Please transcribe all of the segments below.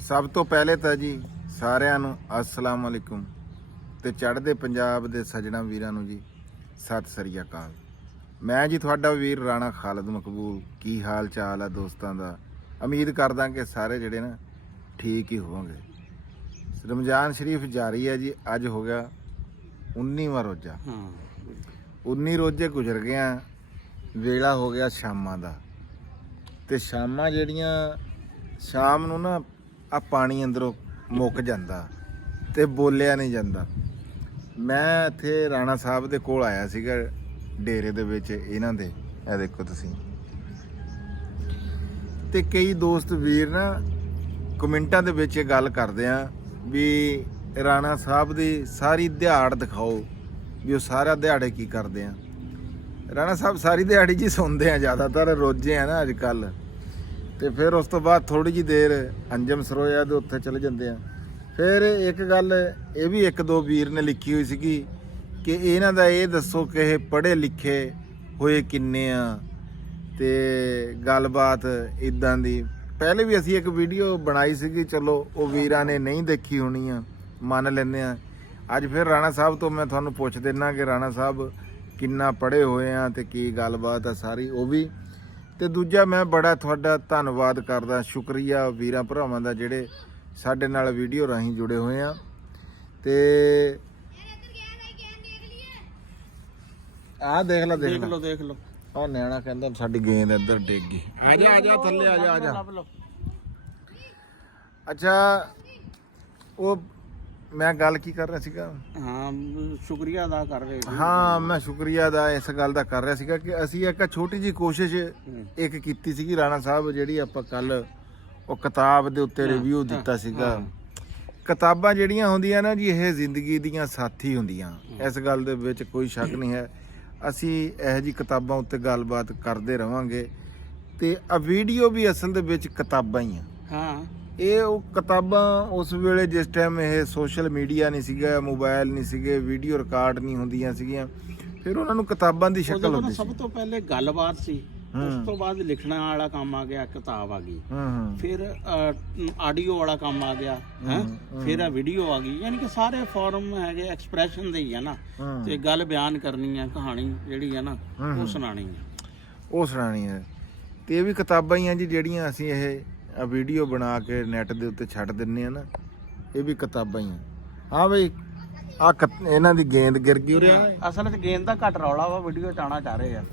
ਸਭ ਤੋਂ ਪਹਿਲੇ ਤਾਂ ਜੀ ਸਾਰਿਆਂ ਨੂੰ ਅਸਲਾਮ ਅਲੈਕੁਮ ਤੇ ਚੜ੍ਹਦੇ ਪੰਜਾਬ ਦੇ ਸੱਜਣਾ ਵੀਰਾਂ ਨੂੰ ਜੀ ਸਤਿ ਸ੍ਰੀ ਅਕਾਲ। ਮੈਂ ਜੀ ਤੁਹਾਡਾ ਵੀਰ ਰਾਣਾ ਖਾਲਦ ਮਕਬੂਲ। ਕੀ ਹਾਲ ਚਾਲ ਆ ਦੋਸਤਾਂ ਦਾ? ਉਮੀਦ ਕਰਦਾ ਕਿ ਸਾਰੇ ਜਿਹੜੇ ਨਾ ਠੀਕ ਹੀ ਹੋਵੋਗੇ। ਰਮਜ਼ਾਨ ਸ਼ਰੀਫ ਜਾਰੀ ਹੈ ਜੀ। ਅੱਜ ਹੋ ਗਿਆ 19ਵਾਂ ਰੋਜ਼ਾ। 19 ਰੋਜ਼ੇ ਗੁਜ਼ਰ ਗਿਆ, ਵੇਲਾ ਹੋ ਗਿਆ ਸ਼ਾਮਾਂ ਦਾ। ਤੇ ਸ਼ਾਮਾਂ ਜਿਹੜੀਆਂ ਸ਼ਾਮ ਨੂੰ ਨਾ ਆ ਪਾਣੀ ਅੰਦਰੋਂ ਮੁੱਕ ਜਾਂਦਾ ਤੇ ਬੋਲਿਆ ਨਹੀਂ ਜਾਂਦਾ। ਮੈਂ ਇੱਥੇ ਰਾਣਾ ਸਾਹਿਬ ਦੇ ਕੋਲ ਆਇਆ ਸੀਗਾ ਡੇਰੇ ਦੇ ਵਿੱਚ ਇਹਨਾਂ ਦੇ। ਇਹ ਦੇਖੋ ਤੁਸੀਂ। ਤੇ ਕਈ ਦੋਸਤ ਵੀਰ ਨਾ ਕਮੈਂਟਾਂ ਦੇ ਵਿੱਚ ਇਹ ਗੱਲ ਕਰਦੇ ਆ ਵੀ ਰਾਣਾ ਸਾਹਿਬ ਦੀ ਸਾਰੀ ਦਿਹਾੜ ਦਿਖਾਓ, ਵੀ ਉਹ ਸਾਰਾ ਦਿਹਾੜੇ ਕੀ ਕਰਦੇ ਆ। ਰਾਣਾ ਸਾਹਿਬ ਸਾਰੀ ਦਿਹਾੜੀ ਜੀ ਸੌਂਦੇ ਆ, ਜ਼ਿਆਦਾਤਰ ਰੋਜ਼ੇ ਆ ਨਾ ਅੱਜ ਕੱਲ੍ਹ। ਤੇ ਫਿਰ ਉਸ ਤੋਂ ਬਾਅਦ ਥੋੜੀ ਜਿਹੀ ਦੇਰ ਅੰਜਮ ਸਰੋਇਆ ਦੇ ਉੱਥੇ ਚਲੇ ਜਾਂਦੇ ਆ। ਫਿਰ ਇੱਕ ਗੱਲ ਇਹ ਵੀ ਇੱਕ ਦੋ ਵੀਰ ਨੇ ਲਿਖੀ ਹੋਈ ਸੀਗੀ ਕਿ ਇਹਨਾਂ ਦਾ ਇਹ ਦੱਸੋ ਕਿ ਇਹ ਪੜ੍ਹੇ ਲਿਖੇ ਹੋਏ ਕਿੰਨੇ ਆ ਤੇ ਗੱਲਬਾਤ ਇਦਾਂ ਦੀ। ਪਹਿਲੇ ਵੀ ਅਸੀਂ ਇੱਕ ਵੀਡੀਓ ਬਣਾਈ ਸੀਗੀ, ਚਲੋ ਉਹ ਵੀਰਾਂ ਨੇ ਨਹੀਂ ਦੇਖੀ ਹੋਣੀ ਆ, ਮੰਨ ਲੈਂਦੇ ਆ। ਅੱਜ ਫਿਰ ਰਾਣਾ ਸਾਹਿਬ ਤੋਂ ਮੈਂ ਤੁਹਾਨੂੰ ਪੁੱਛ ਦਿੰਦਾ ਕਿ ਰਾਣਾ ਸਾਹਿਬ ਕਿੰਨਾ ਪੜ੍ਹੇ ਹੋਏ ਆ ਤੇ ਕੀ ਗੱਲਬਾਤ ਆ ਸਾਰੀ ਉਹ ਵੀ। ਤੇ ਦੂਜਾ ਮੈਂ ਬੜਾ ਤੁਹਾਡਾ ਧੰਨਵਾਦ ਕਰਦਾ, ਸ਼ੁਕਰੀਆ ਵੀਰਾਂ ਭਰਾਵਾਂ ਦਾ ਜਿਹੜੇ ਸਾਡੇ ਨਾਲ ਵੀਡੀਓ ਰਾਹੀਂ ਜੁੜੇ ਹੋਏ ਆ। ਤੇ ਆਹ ਦੇਖ ਲਓ ਉਹ ਨਿਆਣਾ ਕਹਿੰਦਾ ਸਾਡੀ ਗੇਂਦ ਇੱਧਰ ਡਿੱਗ ਗਈ। ਆ ਜਾ ਥੱਲੇ ਆ ਜਾ। ਅੱਛਾ, ਉਹ ਮੈਂ ਗੱਲ ਕੀ ਕਰ ਰਿਹਾ ਸੀਗਾ? ਸ਼ੁਕਰੀਆ ਅਦਾ ਕਰ ਰਹੇ। ਮੈਂ ਸ਼ੁਕਰੀਆ ਅਦਾ ਇਸ ਗੱਲ ਦਾ ਕਰ ਰਿਹਾ ਸੀਗਾ ਕਿ ਅਸੀਂ ਇੱਕ ਛੋਟੀ ਜਿਹੀ ਕੋਸ਼ਿਸ਼ ਇੱਕ ਕੀਤੀ ਸੀਗੀ। ਰਾਣਾ ਸਾਹਿਬ ਜਿਹੜੀ ਆਪਾਂ ਕੱਲ ਉਹ ਕਿਤਾਬ ਦੇ ਉੱਤੇ ਰਿਵਿਊ ਦਿੱਤਾ ਸੀਗਾ। ਕਿਤਾਬਾਂ ਜਿਹੜੀਆਂ ਹੁੰਦੀਆਂ ਨਾ ਜੀ, ਇਹ ਜ਼ਿੰਦਗੀ ਦੀਆਂ ਸਾਥੀ ਹੁੰਦੀਆਂ, ਇਸ ਗੱਲ ਦੇ ਵਿੱਚ ਕੋਈ ਸ਼ੱਕ ਨਹੀਂ ਹੈ। ਅਸੀਂ ਇਹੋ ਜਿਹੀ ਕਿਤਾਬਾਂ ਉੱਤੇ ਗੱਲਬਾਤ ਕਰਦੇ ਰਵਾਂਗੇ। ਤੇ ਆ ਵੀਡੀਓ ਵੀ ਅਸਲ ਦੇ ਵਿੱਚ ਕਿਤਾਬਾਂ ਹੀ ਆ। ਇਹ ਉਹ ਕਿਤਾਬਾਂ ਉਸ ਵੇਲੇ ਜਿਸ ਟਾਈਮ ਇਹ ਸੋਸ਼ਲ ਮੀਡੀਆ ਨਹੀਂ ਸੀਗਾ, ਮੋਬਾਈਲ ਨਹੀਂ ਸੀਗੇ, ਵੀਡੀਓ ਰਿਕਾਰਡ ਨਹੀਂ ਹੁੰਦੀਆਂ ਸੀਗੀਆਂ, ਫਿਰ ਉਹਨਾਂ ਨੂੰ ਕਿਤਾਬਾਂ ਦੀ ਸ਼ਕਲ ਹੁੰਦੀ ਸੀ। ਸਭ ਤੋਂ ਪਹਿਲੇ ਗੱਲਬਾਤ ਸੀ, ਉਸ ਤੋਂ ਬਾਅਦ ਲਿਖਣ ਵਾਲਾ ਕੰਮ ਆ ਗਿਆ, ਕਿਤਾਬ ਆ ਗਈ, ਫਿਰ ਆਡੀਓ ਵਾਲਾ ਕੰਮ ਆ ਗਿਆ, ਫਿਰ ਆ ਵੀਡੀਓ ਆ ਗਈ। ਯਾਨੀ ਕਿ ਸਾਰੇ ਫਾਰਮ ਹੈਗੇ ਐਕਸਪ੍ਰੈਸ਼ਨ ਦੇ ਹੀ ਆ ਨਾ। ਤੇ ਗੱਲ ਬਿਆਨ ਕਰਨੀ ਆ, ਕਹਾਣੀ ਜਿਹੜੀ ਆ ਨਾ ਉਹ ਸੁਣਾਣੀ ਹੈ। ਤੇ ਇਹ ਵੀ ਕਿਤਾਬਾਂ ਹੀ ਆ ਜੀ ਜਿਹੜੀਆਂ ਅਸੀਂ ਇਹ ਵੀਡੀਓ ਬਣਾ ਕੇ ਨੈਟ ਦੇ ਉੱਤੇ ਛੱਡ ਦਿੰਨੇ ਆ ਨਾ, ਇਹ ਵੀ ਕਿਤਾਬਾਂ ਹੀ ਆ। ਹਾਂ ਬਈ, ਆ ਇਹਨਾਂ ਦੀ ਗੇਂਦ ਗਿਰ ਗਈ ਉਰੇ। ਅਸਲ ਵਿੱਚ ਗੇਂਦ ਦਾ ਘੱਟ ਰੌਲਾ ਵਾ, ਵੀਡੀਓ ਚ ਆਉਣਾ ਚਾਹ ਰਹੇ ਆ।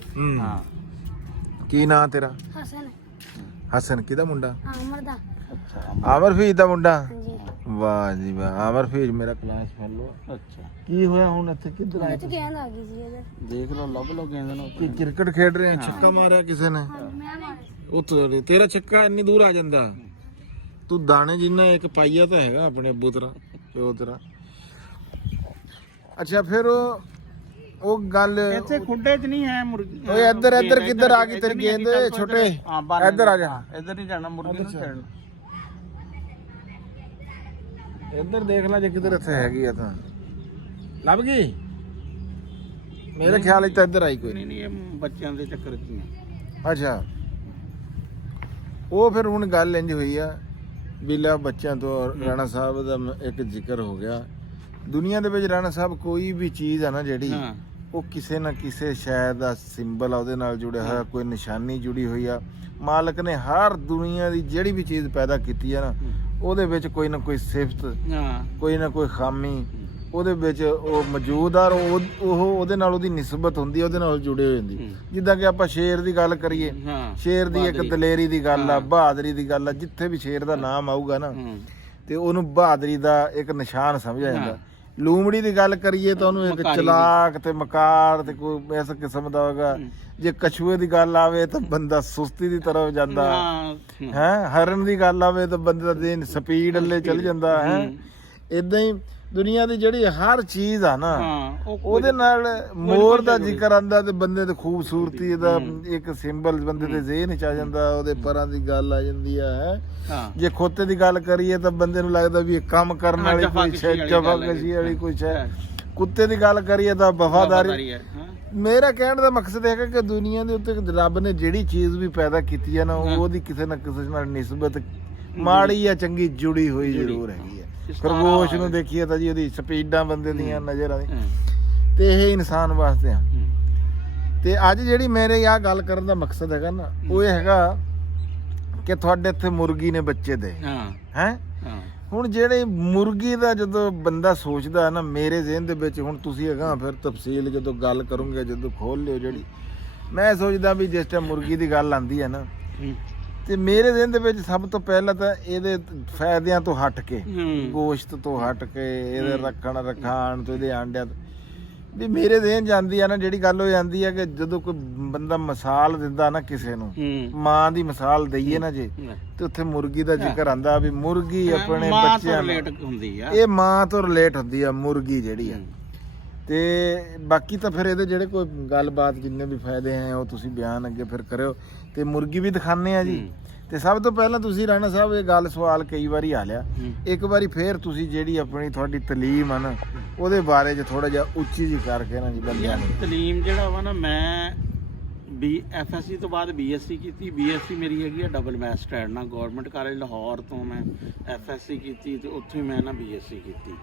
ਕੀ ਨਾਂ ਤੇਰਾ? ਹਸਨ ਕਿਹਦਾ ਮੁੰਡਾ? ਆਮਰਫੀਜ ਦਾ ਮੁੰਡਾ। ਵਾਹ ਜੀ ਵਾਹ, ਆਮਰਫੀਜ ਮੇਰਾ ਕਲਾਸ ਫੈਲੋ। ਅੱਛਾ, ਕੀ ਹੋਇਆ ਹੁਣ ਇੱਥੇ? ਕਿੱਧਰ ਆਇਆ? ਗੇਂਦ ਆ ਗਈ ਸੀ ਇਹਦੇ। ਦੇਖ ਲਓ, ਲੱਭ ਲਓ ਗੇਂਦ ਨੂੰ। ਕੀ ਕ੍ਰਿਕਟ ਖੇਡ ਰਹੇ ਆ? ਛੱਕਾ ਮਾਰਿਆ ਕਿਸੇ ਨੇ? ਉਹ ਤੇਰਾ ਛੱਕਾ ਇੰਨੀ ਦੂਰ ਆ ਜਾਂਦਾ। ਤੂੰ ਦਾਣੇ ਜਿੰਨਾ ਇੱਕ ਪਾਈਆ ਤਾਂ ਹੈਗਾ ਆਪਣੇ ਅੱਬੂ ਤੇਰਾ, ਪਿਓ ਤੇਰਾ। ਅੱਛਾ, ਫਿਰ ਉਹ ਗੱਲ ਇੱਥੇ ਖੁੱਡੇ 'ਚ ਨਹੀਂ ਹੈ ਮੁਰਗੀ। ਓਏ ਇੱਧਰ ਕਿੱਧਰ ਆ ਗਈ ਤੇਰੀ ਗੇਂਦ? ਛੋਟੇ ਇੱਧਰ ਆ ਜਾ। ਇੱਧਰ ਨਹੀਂ ਜਾਣਾ, ਮੁਰਗੀ ਨੂੰ ਛੇੜਨਾ। ਇੱਧਰ ਦੇਖ ਲੈ ਜੇ ਕਿੱਧਰ ਇੱਥੇ ਹੈਗੀ ਆ ਤਾਂ। ਲੱਭ ਗਈ? ਮੇਰੇ ਖਿਆਲ ਵਿੱਚ ਤਾਂ ਇੱਧਰ ਆਈ ਕੋਈ ਨਹੀਂ। ਇਹ ਬੱਚਿਆਂ ਦੇ ਚੱਕਰ 'ਚ ਹੀ ਆ। ਅੱਛਾ, ਉਹ ਫਿਰ ਹੁਣ ਗੱਲ ਇੰਜ ਹੋਈ ਆ ਵੀ ਲੈ ਬੱਚਿਆਂ ਤੋਂ ਰਾਣਾ ਸਾਹਿਬ ਦਾ ਇੱਕ ਜ਼ਿਕਰ ਹੋ ਗਿਆ। ਦੁਨੀਆ ਦੇ ਵਿੱਚ ਰਾਣਾ ਸਾਹਿਬ ਕੋਈ ਵੀ ਚੀਜ਼ ਆ ਨਾ ਜਿਹੜੀ, ਉਹ ਕਿਸੇ ਨਾ ਕਿਸੇ ਸ਼ੈ ਦਾ ਸਿੰਬਲ ਆ, ਉਹਦੇ ਨਾਲ ਜੁੜਿਆ ਹੋਇਆ ਕੋਈ ਨਿਸ਼ਾਨੀ ਜੁੜੀ ਹੋਈ ਆ। ਮਾਲਕ ਨੇ ਹਰ ਦੁਨੀਆ ਦੀ ਜਿਹੜੀ ਵੀ ਚੀਜ਼ ਪੈਦਾ ਕੀਤੀ ਆ ਨਾ, ਉਹਦੇ ਵਿੱਚ ਕੋਈ ਨਾ ਕੋਈ ਸਿਫਤ, ਕੋਈ ਨਾ ਕੋਈ ਖਾਮੀ ਉਹਦੇ ਵਿੱਚ ਉਹ ਮੌਜੂਦ ਆ। ਉਹਦੇ ਨਾਲ ਉਹਦੀ ਨਿਸਬਤ ਹੁੰਦੀ, ਉਹਦੇ ਨਾਲ ਜੁੜੇ ਹੋਏ ਹੁੰਦੀ। ਜਿੱਦਾਂ ਕਿ ਆਪਾਂ ਸ਼ੇਰ ਦੀ ਗੱਲ ਕਰੀਏ, ਸ਼ੇਰ ਦੀ ਇੱਕ ਦਲੇਰੀ ਦੀ ਗੱਲ ਆ, ਬਹਾਦਰੀ ਦੀ ਗੱਲ ਆ। ਜਿੱਥੇ ਵੀ ਸ਼ੇਰ ਦਾ ਨਾਮ ਆਊਗਾ ਨਾ ਤੇ ਉਹਨੂੰ ਬਹਾਦਰੀ ਦਾ ਇੱਕ ਨਿਸ਼ਾਨ ਸਮਝਿਆ ਜਾਂਦਾ। ਲੂੰਬੜੀ ਦੀ ਗੱਲ ਕਰੀਏ ਤਾਂ ਉਹਨੂੰ ਇੱਕ ਚਲਾਕ ਤੇ ਮਕਾਰ ਤੇ ਕੋਈ ਇਸ ਕਿਸਮ ਦਾ ਹੋਗਾ। ਜੇ ਕਛੂਏ ਦੀ ਗੱਲ ਆਵੇ ਤਾਂ ਬੰਦਾ ਸੁਸਤੀ ਦੀ ਤਰਫ ਜਾਂਦਾ ਹੈ। ਹਰਨ ਦੀ ਗੱਲ ਆਵੇ ਤਾਂ ਬੰਦੇ ਦਾ ਸਪੀਡ ਵੱਲੇ ਚੱਲ ਜਾਂਦਾ ਹੈ। ਇਦਾਂ ਹੀ ਦੁਨੀਆ ਦੀ ਜਿਹੜੀ ਹਰ ਚੀਜ਼ ਆ ਨਾ, ਉਹਦੇ ਨਾਲ ਮੋਰ ਦਾ ਜ਼ਿਕਰ ਆਂਦਾ ਤੇ ਬੰਦੇ ਦੀ ਖੂਬਸੂਰਤੀ ਦਾ ਇੱਕ ਸਿੰਬਲ ਬੰਦੇ ਦੇ ਜ਼ਿਹਨ ਚ ਆ ਜਾਂਦਾ। ਉਹਦੇ ਪਰਾਂ ਦੀ ਗੱਲ ਆ ਜਾਂਦੀ ਆ। ਜੇ ਖੋਤੇ ਦੀ ਗੱਲ ਕਰੀਏ ਤਾਂ ਬੰਦੇ ਨੂੰ ਲੱਗਦਾ ਵੀ ਇਹ ਕੰਮ ਕਰਨ ਵਾਲੀ ਕੋਈ ਸ਼ੈ, ਜਫਾਕਸ਼ੀ ਵਾਲੀ ਕੋਈ ਸ਼ੈ। ਕੁੱਤੇ ਦੀ ਗੱਲ ਕਰੀਏ ਤਾਂ ਵਫਾਦਾਰੀ ਹੈ। ਹਾਂ ਮੇਰਾ ਕਹਿਣ ਦਾ ਮਕਸਦ ਹੈਗਾ ਕਿ ਦੁਨੀਆ ਦੇ ਉੱਤੇ ਰੱਬ ਨੇ ਜਿਹੜੀ ਚੀਜ਼ ਵੀ ਪੈਦਾ ਕੀਤੀ ਹੈ ਨਾ ਉਹਦੀ ਕਿਸੇ ਨਾ ਕਿਸੇ ਨਾਲ ਨਿਸਬਤ ਮਾੜੀ ਜਾਂ ਚੰਗੀ ਜੁੜੀ ਹੋਈ ਜ਼ਰੂਰ ਹੈਗੀ ਹੈ। ਖਰਗੋਸ਼ ਨੂੰ ਦੇਖੀਏ ਤਾਂ ਜੀ ਉਹਦੀ ਸਪੀਡਾਂ ਬੰਦੇ ਦੀਆਂ ਨਜ਼ਰ ਆਉਂਦੀ ਤੇ ਇਹ ਇਨਸਾਨ ਵਾਸਤੇ ਆ। ਤੇ ਅੱਜ ਜਿਹੜੀ ਮੇਰੇ ਆਹ ਗੱਲ ਕਰਨ ਦਾ ਮਕਸਦ ਹੈਗਾ ਨਾ ਉਹ ਇਹ ਹੈਗਾ ਕਿ ਤੁਹਾਡੇ ਇੱਥੇ ਮੁਰਗੀ ਨੇ ਬੱਚੇ ਦੇ ਹੈ। ਹੁਣ ਜਿਹੜੇ ਮੁਰਗੀ ਦਾ ਜਦੋਂ ਬੰਦਾ ਸੋਚਦਾ ਨਾ ਮੇਰੇ ਜ਼ਿਹਨ ਦੇ ਵਿੱਚ ਹੁਣ ਤੁਸੀਂ ਹੈਗਾ ਫਿਰ ਤਫਸੀਲ ਜਦੋਂ ਗੱਲ ਕਰੋਗੇ ਜਦੋਂ ਖੋਲ ਲਿਓ ਜਿਹੜੀ ਮੈਂ ਸੋਚਦਾ ਵੀ ਜਿਸ ਟਾਈਮ ਮੁਰਗੀ ਦੀ ਗੱਲ ਆਉਂਦੀ ਹੈ ਨਾ ਤੇ ਮੇਰੇ ਜ਼ਿਹਨ ਦੇ ਵਿੱਚ ਸਭ ਤੋਂ ਪਹਿਲਾਂ ਤਾਂ ਇਹਦੇ ਫਾਇਦਿਆਂ ਤੋਂ ਹਟ ਕੇ ਗੋਸ਼ਤ ਤੋਂ ਹਟ ਕੇ ਇਹਦੇ ਰਖਾਣ ਤੋਂ ਇਹਦੇ ਆਂਡਿਆਂ ਤੋਂ ਵੀ ਮੇਰੇ ਜ਼ਿਹਨ ਜਾਂਦੀ ਆ ਨਾ ਜਿਹੜੀ ਗੱਲ ਹੋ ਜਾਂਦੀ ਆ ਕਿ ਜਦੋਂ ਕੋਈ ਬੰਦਾ ਮਿਸਾਲ ਦਿੰਦਾ ਨਾ ਕਿਸੇ ਨੂੰ ਮਾਂ ਦੀ ਮਿਸਾਲ ਦਈਏ ਨਾ ਜੇ ਤੇ ਉੱਥੇ ਮੁਰਗੀ ਦਾ ਜ਼ਿਕਰ ਆਂਦਾ ਵੀ ਮੁਰਗੀ ਆਪਣੇ ਬੱਚਿਆਂ ਨੂੰ ਇਹ ਮਾਂ ਤੋਂ ਰਿਲੇਟ ਹੁੰਦੀ ਆ ਮੁਰਗੀ ਜਿਹੜੀ ਆ। ਤੇ ਬਾਕੀ ਤਾਂ ਫਿਰ ਇਹਦੇ ਜਿਹੜੇ ਕੋਈ ਗੱਲਬਾਤ ਜਿੰਨੇ ਵੀ ਫਾਇਦੇ ਆ ਉਹ ਤੁਸੀਂ ਬਿਆਨ ਅੱਗੇ ਫਿਰ ਕਰਿਓ ਤੇ ਮੁਰਗੀ ਵੀ ਦਿਖਾਣੇ ਆ ਜੀ। ਤੇ ਸਭ ਤੋਂ ਪਹਿਲਾਂ ਤੁਸੀਂ ਰਾਣਾ ਸਾਹਿਬ ਇਹ ਗੱਲ ਸਵਾਲ ਕਈ ਵਾਰੀ ਆ ਲਿਆ ਇੱਕ ਵਾਰੀ ਫੇਰ ਤੁਸੀਂ ਜਿਹੜੀ ਆਪਣੀ ਤੁਹਾਡੀ ਤਾਲੀਮ ਆ ਨਾ ਉਹਦੇ ਬਾਰੇ 'ਚ ਥੋੜਾ ਜਿਹਾ ਉੱਚੀ ਜੀ ਕਰਕੇ ਨਾ ਜੀ ਬੰਦਿਆਂ ਨੂੰ। ਤਾਲੀਮ ਜਿਹੜਾ ਵਾ ਨਾ ਮੈਂ FSC ਤੋਂ ਬਾਅਦ BSc ਕੀਤੀ। BSc ਮੇਰੀ ਹੈਗੀ ਆ ਡਬਲ ਮਾਸਟਰਡ ਨਾਲ ਗਵਰਨਮੈਂਟ ਕਾਲਜ ਲਾਹੌਰ ਤੋਂ ਮੈਂ FSC ਕੀਤੀ ਤੇ ਉੱਥੇ ਮੈਂ ਨਾ BSc ਕੀਤੀ।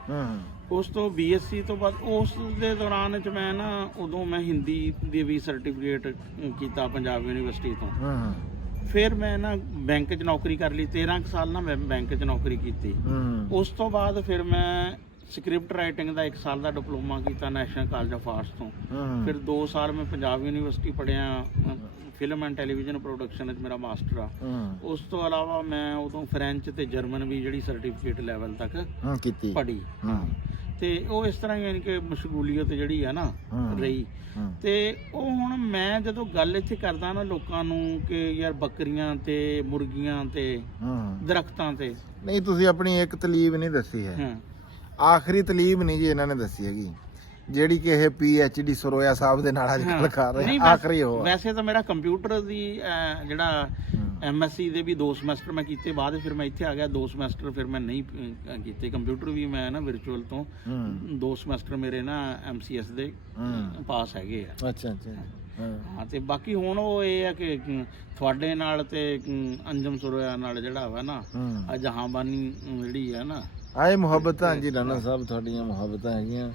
ਉਸ ਤੋਂ BSc ਤੋਂ ਬਾਅਦ ਉਸ ਦੇ ਦੌਰਾਨ ਚ ਮੈਂ ਨਾ ਉਦੋਂ ਮੈਂ ਹਿੰਦੀ ਦੇ ਵੀ ਸਰਟੀਫਿਕੇਟ ਕੀਤਾ ਪੰਜਾਬ ਯੂਨੀਵਰਸਿਟੀ ਤੋਂ। ਫਿਰ ਮੈਂ ਨਾ ਬੈਂਕ 'ਚ ਨੌਕਰੀ ਕਰ ਲਈ 13 ਸਾਲ ਨਾ ਮੈਂ ਬੈਂਕ 'ਚ ਨੌਕਰੀ ਕੀਤੀ। ਉਸ ਤੋਂ ਬਾਅਦ ਫਿਰ ਮੈਂ ਸਕ੍ਰਿਪਟ ਰਾਈਟਿੰਗ ਦਾ 1 ਸਾਲ ਦਾ ਡਿਪਲੋਮਾ ਕੀਤਾ ਨੈਸ਼ਨਲ ਕਾਲਜ ਆਫ ਆਰਟਸ ਤੋਂ। ਫਿਰ 2 ਸਾਲ ਮੈਂ ਪੰਜਾਬ ਯੂਨੀਵਰਸਿਟੀ ਪੜ੍ਹਿਆ ਫਿਲਮ ਐਂਡ ਟੈਲੀਵਿਜ਼ਨ ਪ੍ਰੋਡਕਸ਼ਨ 'ਚ ਮੇਰਾ ਮਾਸਟਰ ਆ। ਉਸ ਤੋਂ ਇਲਾਵਾ ਮੈਂ ਉਦੋਂ ਫ੍ਰੈਂਚ ਤੇ ਜਰਮਨ ਵੀ ਜਿਹੜੀ ਸਰਟੀਫਿਕੇਟ ਲੈਵਲ ਤੱਕ ਕੀਤੀ ਪੜ੍ਹੀ। ਤੇ ਉਹ ਇਸ ਤਰ੍ਹਾਂ ਯਾਨੀ ਕਿ ਮਸ਼ਗੂਲੀਅਤ ਜਿਹੜੀ ਆ ਨਾ ਰਹੀ। ਤੇ ਉਹ ਹੁਣ ਮੈਂ ਜਦੋਂ ਗੱਲ ਇੱਥੇ ਕਰਦਾ ਨਾ ਲੋਕਾਂ ਨੂੰ ਕਿ ਯਾਰ ਬੱਕਰੀਆਂ ਤੇ ਮੁਰਗੀਆਂ ਤੇ ਦਰਖਤਾਂ ਤੇ ਨਹੀਂ ਤੁਸੀਂ ਆਪਣੀ ਇੱਕ ਤਲੀਬ ਨਹੀਂ ਦੱਸੀ ਹੈ ਆਖਰੀ ਤਲੀਬ ਨਹੀਂ ਜੀ ਇਹਨਾਂ ਨੇ ਦੱਸੀ ਹੈਗੀ ਜਿਹੜੀ ਕਿ ਇਹ PhD ਸਰੋਇਆ ਸਾਹਿਬ ਦੇ ਨਾਲ ਅੱਜ ਕੱਲ੍ਹ ਕਰ ਰਹੇ ਆਖਰੀ ਹੋ। ਵੈਸੇ ਤਾਂ ਮੇਰਾ ਕੰਪਿਊਟਰ ਦੀ ਜਿਹੜਾ MSc ਦੇ ਵੀ 2 ਸਮੈਸਟਰ ਮੈਂ ਕੀਤੇ ਬਾਅਦ ਫਿਰ ਮੈਂ ਇੱਥੇ ਆ ਗਿਆ 2 ਸਮੈਸਟਰ ਫਿਰ ਮੈਂ ਨਹੀਂ ਕੀਤੇ ਕੰਪਿਊਟਰ ਵੀ ਮੈਂ ਨਾ ਵਿਰਚੁਅਲ ਤੋਂ 2 ਸਮੈਸਟਰ ਮੇਰੇ ਨਾ MCS ਦੇ ਪਾਸ ਹੈਗੇ ਆ। ਅੱਛਾ ਹਾਂ ਤੇ ਬਾਕੀ ਹੁਣ ਉਹ ਇਹ ਆ ਕਿ ਤੁਹਾਡੇ ਨਾਲ ਤੇ ਅੰਜਮ ਸਰੋਇਆ ਨਾਲ ਜਿਹੜਾ ਵਾ ਨਾ ਜਹਾਂਬਾਨੀ ਜਿਹੜੀ ਆ ਨਾ ਆਏ ਮੁਹੱਬਤਾਂ ਜੀ ਰਾਣਾ ਸਾਹਿਬ ਤੁਹਾਡੀਆਂ ਮੁਹੱਬਤਾਂ ਹੈਗੀਆਂ।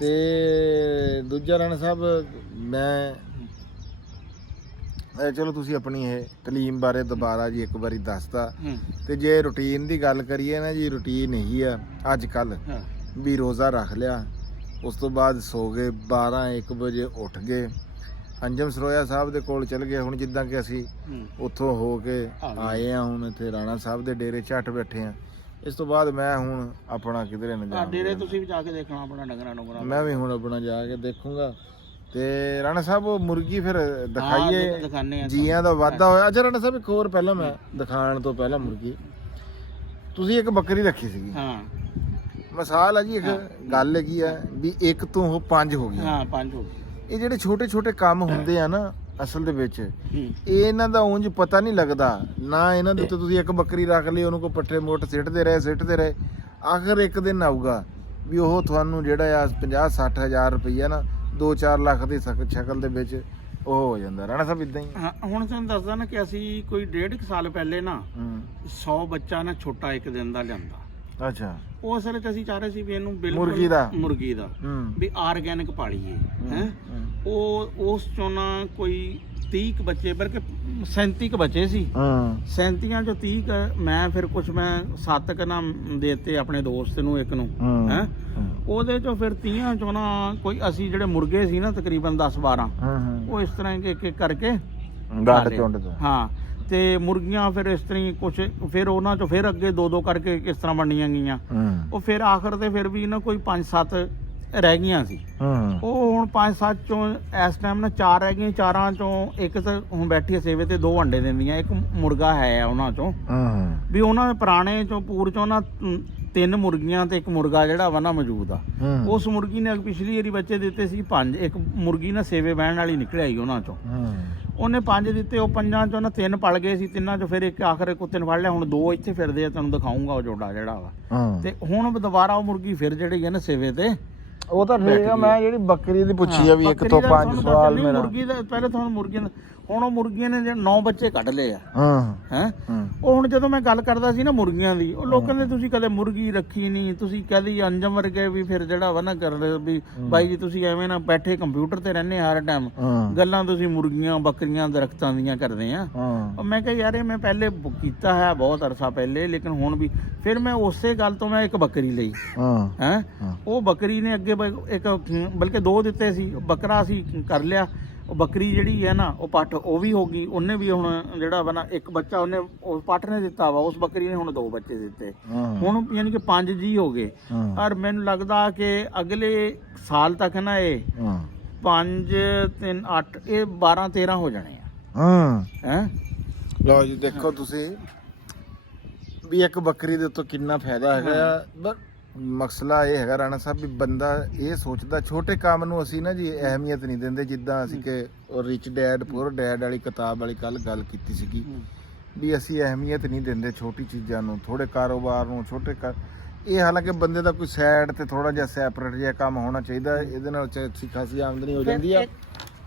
ਤੇ ਦੂਜਾ ਰਾਣਾ ਸਾਹਿਬ ਮੈਂ ਚਲੋ ਤੁਸੀਂ ਆਪਣੀ ਇਹ ਤਾਲੀਮ ਬਾਰੇ ਦੁਬਾਰਾ ਜੀ ਇੱਕ ਵਾਰੀ ਦੱਸਤਾ। ਤੇ ਜੇ ਰੂਟੀਨ ਦੀ ਗੱਲ ਕਰੀਏ ਨਾ ਜੀ ਰੂਟੀਨ ਇਹੀ ਆ ਅੱਜ ਕੱਲ ਵੀ ਰੋਜ਼ਾ ਰੱਖ ਲਿਆ ਉਸ ਤੋਂ ਬਾਅਦ ਸੋ ਗਏ 12-1 ਵਜੇ ਉੱਠ ਗਏ ਅੰਜਮ ਸਰੋਇਆ ਸਾਹਿਬ ਦੇ ਕੋਲ ਚਲ ਗਏ। ਹੁਣ ਜਿੱਦਾਂ ਕਿ ਅਸੀਂ ਉੱਥੋਂ ਹੋ ਕੇ ਆਏ ਆ ਹੁਣ ਇੱਥੇ ਰਾਣਾ ਸਾਹਿਬ ਦੇ ਡੇਰੇ ਝੱਟ ਬੈਠੇ ਆ। ਇਸ ਤੋਂ ਬਾਅਦ ਮੈਂ ਹੁਣ ਆਪਣਾ ਕਿਧਰੇ ਨਾ ਜਾ ਡੇਰੇ ਤੁਸੀਂ ਵੀ ਜਾ ਕੇ ਦੇਖਣਾ ਆਪਣਾ ਡੰਗਰਾਂ ਨੂੰ ਮੈਂ ਵੀ ਹੁਣ ਆਪਣਾ ਜਾ ਕੇ ਦੇਖੂੰਗਾ। ਤੇ ਰਾਣਾ ਸਾਹਿਬ ਉਹ ਮੁਰਗੀ ਫਿਰ ਦਿਖਾਈਏ ਜੀਆਂ ਦਾ ਵਾਧਾ ਹੋਇਆ। ਅੱਛਾ ਰਾਣਾ ਸਾਹਿਬ ਇੱਕ ਹੋਰ ਪਹਿਲਾਂ ਮੈਂ ਦਿਖਾਉਣ ਤੋਂ ਪਹਿਲਾਂ ਮੁਰਗੀ ਤੁਸੀਂ ਇੱਕ ਬੱਕਰੀ ਰੱਖੀ ਸੀਗੀ ਮਿਸਾਲ ਆ ਜੀ ਇੱਕ ਗੱਲ ਹੈਗੀ ਆ ਵੀ 1 ਤੋਂ ਉਹ 5 ਹੋ ਗਈ 5 ਹੋ ਗਈ। ਇਹ ਜਿਹੜੇ ਛੋਟੇ ਛੋਟੇ ਕੰਮ ਹੁੰਦੇ ਆ ਨਾ ਅਸਲ ਦੇ ਵਿੱਚ ਇਹਨਾਂ ਦਾ ਉਂਝ ਪਤਾ ਨਹੀਂ ਲੱਗਦਾ ਨਾ ਇਹਨਾਂ ਦੇ ਉੱਤੇ ਤੁਸੀਂ ਇੱਕ ਬੱਕਰੀ ਰੱਖ ਲਈ ਉਹਨੂੰ ਕੋਈ ਪੱਠੇ ਮੋਟ ਸਿੱਟਦੇ ਰਹੇ ਆਖਰ ਇੱਕ ਦਿਨ ਆਊਗਾ ਵੀ ਉਹ ਤੁਹਾਨੂੰ ਜਿਹੜਾ ਆ 50-60 ਹਜ਼ਾਰ ਰੁਪਈਆ ਨਾ 2-4 ਲੱਖ ਦੀ ਸ਼ਕਲ ਦੇ ਵਿੱਚ ਉਹ ਹੋ ਜਾਂਦਾ। ਰਾਣਾ ਸਾਹਿਬ ਇਦਾਂ ਹੀ ਹੁਣ ਤੁਹਾਨੂੰ ਦੱਸਦਾ ਨਾ ਕਿ ਅਸੀਂ ਕੋਈ 1.5 ਸਾਲ ਪਹਿਲੇ ਨਾ 100 ਬੱਚਾ ਨਾ ਛੋਟਾ ਇੱਕ ਦਿਨ ਦਾ ਲਿਆਂਦਾ। ਅੱਛਾ ਉਹ ਅਸਲ ਵਿੱਚ ਅਸੀਂ ਚਾਹ ਰਹੇ ਸੀ ਵੀ ਇਹਨੂੰ ਬਿਲਕੁਲ ਮੁਰਗੀ ਦਾ ਵੀ ਆਰਗੈਨਿਕ ਪਾਲੀਏ ਹੈ। ਉਹ ਉਸ ਚੋਂ ਨਾ ਕੋਈ 30 ਬੱਚੇ ਬਲਕਿ 37 ਬੱਚੇ ਸੀ। 37 ਚੋਂ 30 ਮੈਂ ਫਿਰ ਕੁਛ ਮੈਂ 7 ਨਾ ਦੇਤੇ ਆਪਣੇ ਦੋਸਤ ਨੂੰ ਇੱਕ ਨੂੰ ਹੈ। ਉਹਦੇ ਚੋਂ ਫਿਰ 30 ਚੋਂ ਨਾ ਕੋਈ ਅਸੀਂ ਜਿਹੜੇ ਮੁਰਗੇ ਸੀ ਨਾ ਤਕਰੀਬਨ 10-12 ਉਹ ਇਸ ਤਰ੍ਹਾਂ ਇੱਕ ਇੱਕ ਕਰਕੇ ਹਾਂ। ਤੇ ਮੁਰਗੀਆਂ ਫਿਰ ਇਸ ਤਰ੍ਹਾਂ ਕੁਛ ਫਿਰ ਉਹਨਾਂ ਚੋਂ ਫਿਰ ਅੱਗੇ 2-2 ਕਰਕੇ ਕਿਸ ਤਰ੍ਹਾਂ ਵੰਡੀਆਂ ਗਈਆਂ। ਉਹ ਫਿਰ ਆਖਰ ਤੇ ਫਿਰ ਵੀ ਨਾ ਕੋਈ 5-7 ਰਹਿ ਗਈਆਂ ਸੀ। ਉਹ ਹੁਣ 5-7 ਚੋਂ ਇਸ ਟਾਈਮ ਨਾ 4 ਰਹਿ ਗਈਆਂ। 4 ਚੋਂ ਇੱਕ ਤਾਂ ਹੁਣ ਬੈਠੀ ਹੈ ਸੇਵੇ ਤੇ 2 ਅੰਡੇ ਦਿੰਦੀਆਂ। ਇੱਕ ਮੁਰਗਾ ਹੈ ਉਹਨਾਂ ਚੋਂ ਵੀ ਉਹਨਾਂ ਦੇ ਪੁਰਾਣੇ ਚੋਂ ਪੂਰ ਚੋਂ ਨਾ 3 ਮੁਰਗੀਆਂ ਤੇ ਇੱਕ ਮੁਰਗਾ ਜਿਹੜਾ ਵਾ ਨਾ ਮੌਜੂਦ ਆ। ਉਸ ਮੁਰਗੀ ਨੇ ਪਿਛਲੀ ਵਾਰੀ ਬੱਚੇ ਦਿੱਤੇ ਸੀ 5। ਇੱਕ ਮੁਰਗੀ ਨਾ ਸੇਵੇ ਬਹਿਣ ਵਾਲੀ ਨਿਕਲ ਆਈ ਉਹਨਾਂ ਚੋਂ ਉਹਨੇ 5 ਦਿੱਤੇ। ਉਹ 5 ਚੋਂ ਨਾ 3 ਪਲ ਗਏ ਸੀ। 3 ਚੋਂ ਫਿਰ ਇੱਕ ਆਖਰ ਕੁੱਤੇ ਨੇ ਫੜ ਲਿਆ। ਹੁਣ 2 ਇੱਥੇ ਫਿਰਦੇ ਆ ਤੁਹਾਨੂੰ ਦਿਖਾਊਂਗਾ ਉਹ ਜੋੜਾ ਜਿਹੜਾ ਵਾ। ਤੇ ਹੁਣ ਦੁਬਾਰਾ ਉਹ ਮੁਰਗੀ ਫਿਰ ਜਿਹੜੀ ਹੈ ਨਾ ਸੇਵੇ ਤੇ ਉਹ ਤਾਂ ਠੀਕ ਆ, ਮੈਂ ਜਿਹੜੀ ਬੱਕਰੀ ਦੀ ਪੁੱਛੀ ਆ ਵੀ 1 ਤੋਂ 5 ਸਵਾਲ ਮੇਰਾ। ਮੁਰਗੀ ਦਾ ਪਹਿਲੇ ਤੁਹਾਨੂੰ ਮੁਰਗੀਆਂ ਦਾ, ਹੁਣ ਉਹ ਮੁਰਗੀਆਂ ਨੇ ਜਿਹੜੇ 9 ਬੱਚੇ ਕੱਢ ਲਏ ਆ। ਹਾਂ ਹੈ ਉਹ ਹੁਣ ਜਦੋਂ ਮੈਂ ਗੱਲ ਕਰਦਾ ਸੀ ਨਾ ਮੁਰਗੀਆਂ ਦੀ, ਉਹ ਲੋਕਾਂ ਨੇ ਤੁਸੀਂ ਕਦੇ ਮੁਰਗੀ ਰੱਖੀ ਨਹੀਂ, ਤੁਸੀਂ ਕਦੀ ਅੰਜਮ ਵਰਗੇ ਵੀ ਫਿਰ ਜਿਹੜਾ ਵਾ ਨਾ ਕਰ ਵੀ ਬਾਈ ਜੀ ਤੁਸੀਂ ਐਵੇਂ ਨਾ ਬੈਠੇ ਕੰਪਿਊਟਰ ਤੇ ਰਹਿੰਦੇ ਹਰ ਟਾਈਮ, ਗੱਲਾਂ ਤੁਸੀਂ ਮੁਰਗੀਆਂ ਬੱਕਰੀਆਂ ਦਰਖਤਾਂ ਦੀਆਂ ਕਰਦੇ ਆ। ਮੈਂ ਕਿਹਾ ਯਾਰ ਇਹ ਮੈਂ ਪਹਿਲੇ ਕੀਤਾ ਹੈ ਬਹੁਤ ਅਰਸਾ ਪਹਿਲੇ, ਲੇਕਿਨ ਹੁਣ ਵੀ ਫਿਰ ਮੈਂ ਉਸੇ ਗੱਲ ਤੋਂ ਮੈਂ ਇੱਕ ਬੱਕਰੀ ਲਈ। ਹੈ ਉਹ ਬੱਕਰੀ ਨੇ ਅੱਗੇ ਇੱਕ ਬਲਕਿ 2 ਦਿੱਤੇ ਸੀ, ਬੱਕਰਾ ਅਸੀਂ ਕਰ ਲਿਆ। ਉਹ ਬੱਕਰੀ ਜਿਹੜੀ ਹੈ ਨਾ ਉਹ ਪੱਠ ਉਹ ਵੀ ਹੋ ਗਈ, ਉਹਨੇ ਵੀ ਹੁਣ ਜਿਹੜਾ ਵਾ ਨਾ ਇੱਕ ਬੱਚਾ ਉਹਨੇ ਉਸ ਪੱਠ ਨੇ ਦਿੱਤਾ ਵਾ, ਉਸ ਬੱਕਰੀ ਨੇ ਹੁਣ 2 ਬੱਚੇ ਦਿੱਤੇ, ਹੁਣ ਯਾਨੀ ਕਿ 5 ਜੀ ਹੋ ਗਏ। ਔਰ ਮੈਨੂੰ ਲੱਗਦਾ ਕਿ ਅਗਲੇ ਸਾਲ ਤੱਕ ਨਾ ਇਹ 5 3 8 ਇਹ 12 13 ਹੋ ਜਾਣੇ ਆ। ਹੈ ਲਓ ਜੀ ਦੇਖੋ ਤੁਸੀਂ ਵੀ ਇੱਕ ਬੱਕਰੀ ਦੇ ਉੱਤੋਂ ਕਿੰਨਾ ਫਾਇਦਾ ਹੈਗਾ। ਮਸਲਾ ਇਹ ਹੈਗਾ ਰਾਣਾ ਸਾਹਿਬ ਵੀ ਬੰਦਾ ਇਹ ਸੋਚਦਾ ਛੋਟੇ ਕੰਮ ਨੂੰ ਅਸੀਂ ਨਾ ਜੀ ਅਹਿਮੀਅਤ ਨਹੀਂ ਦਿੰਦੇ, ਜਿੱਦਾਂ ਅਸੀਂ ਕਿ ਰਿਚ ਡੈਡ ਪੂਰ ਡੈਡ ਵਾਲੀ ਕਿਤਾਬ ਵਾਲੀ ਕੱਲ ਗੱਲ ਕੀਤੀ ਸੀਗੀ ਵੀ ਅਸੀਂ ਅਹਿਮੀਅਤ ਨਹੀਂ ਦਿੰਦੇ ਛੋਟੀ ਚੀਜ਼ਾਂ ਨੂੰ, ਥੋੜੇ ਕਾਰੋਬਾਰ ਨੂੰ, ਛੋਟੇ ਇਹ ਹਾਲਾਂਕਿ ਬੰਦੇ ਦਾ ਕੋਈ ਸਾਈਡ ਤੇ ਥੋੜਾ ਜਿਹਾ ਸੈਪਰੇਟ ਜਿਹਾ ਕੰਮ ਹੋਣਾ ਚਾਹੀਦਾ, ਇਹਦੇ ਨਾਲ ਅੱਛੀ ਖਾਸੀ ਆਮਦਨੀ ਹੋ ਜਾਂਦੀ ਆ।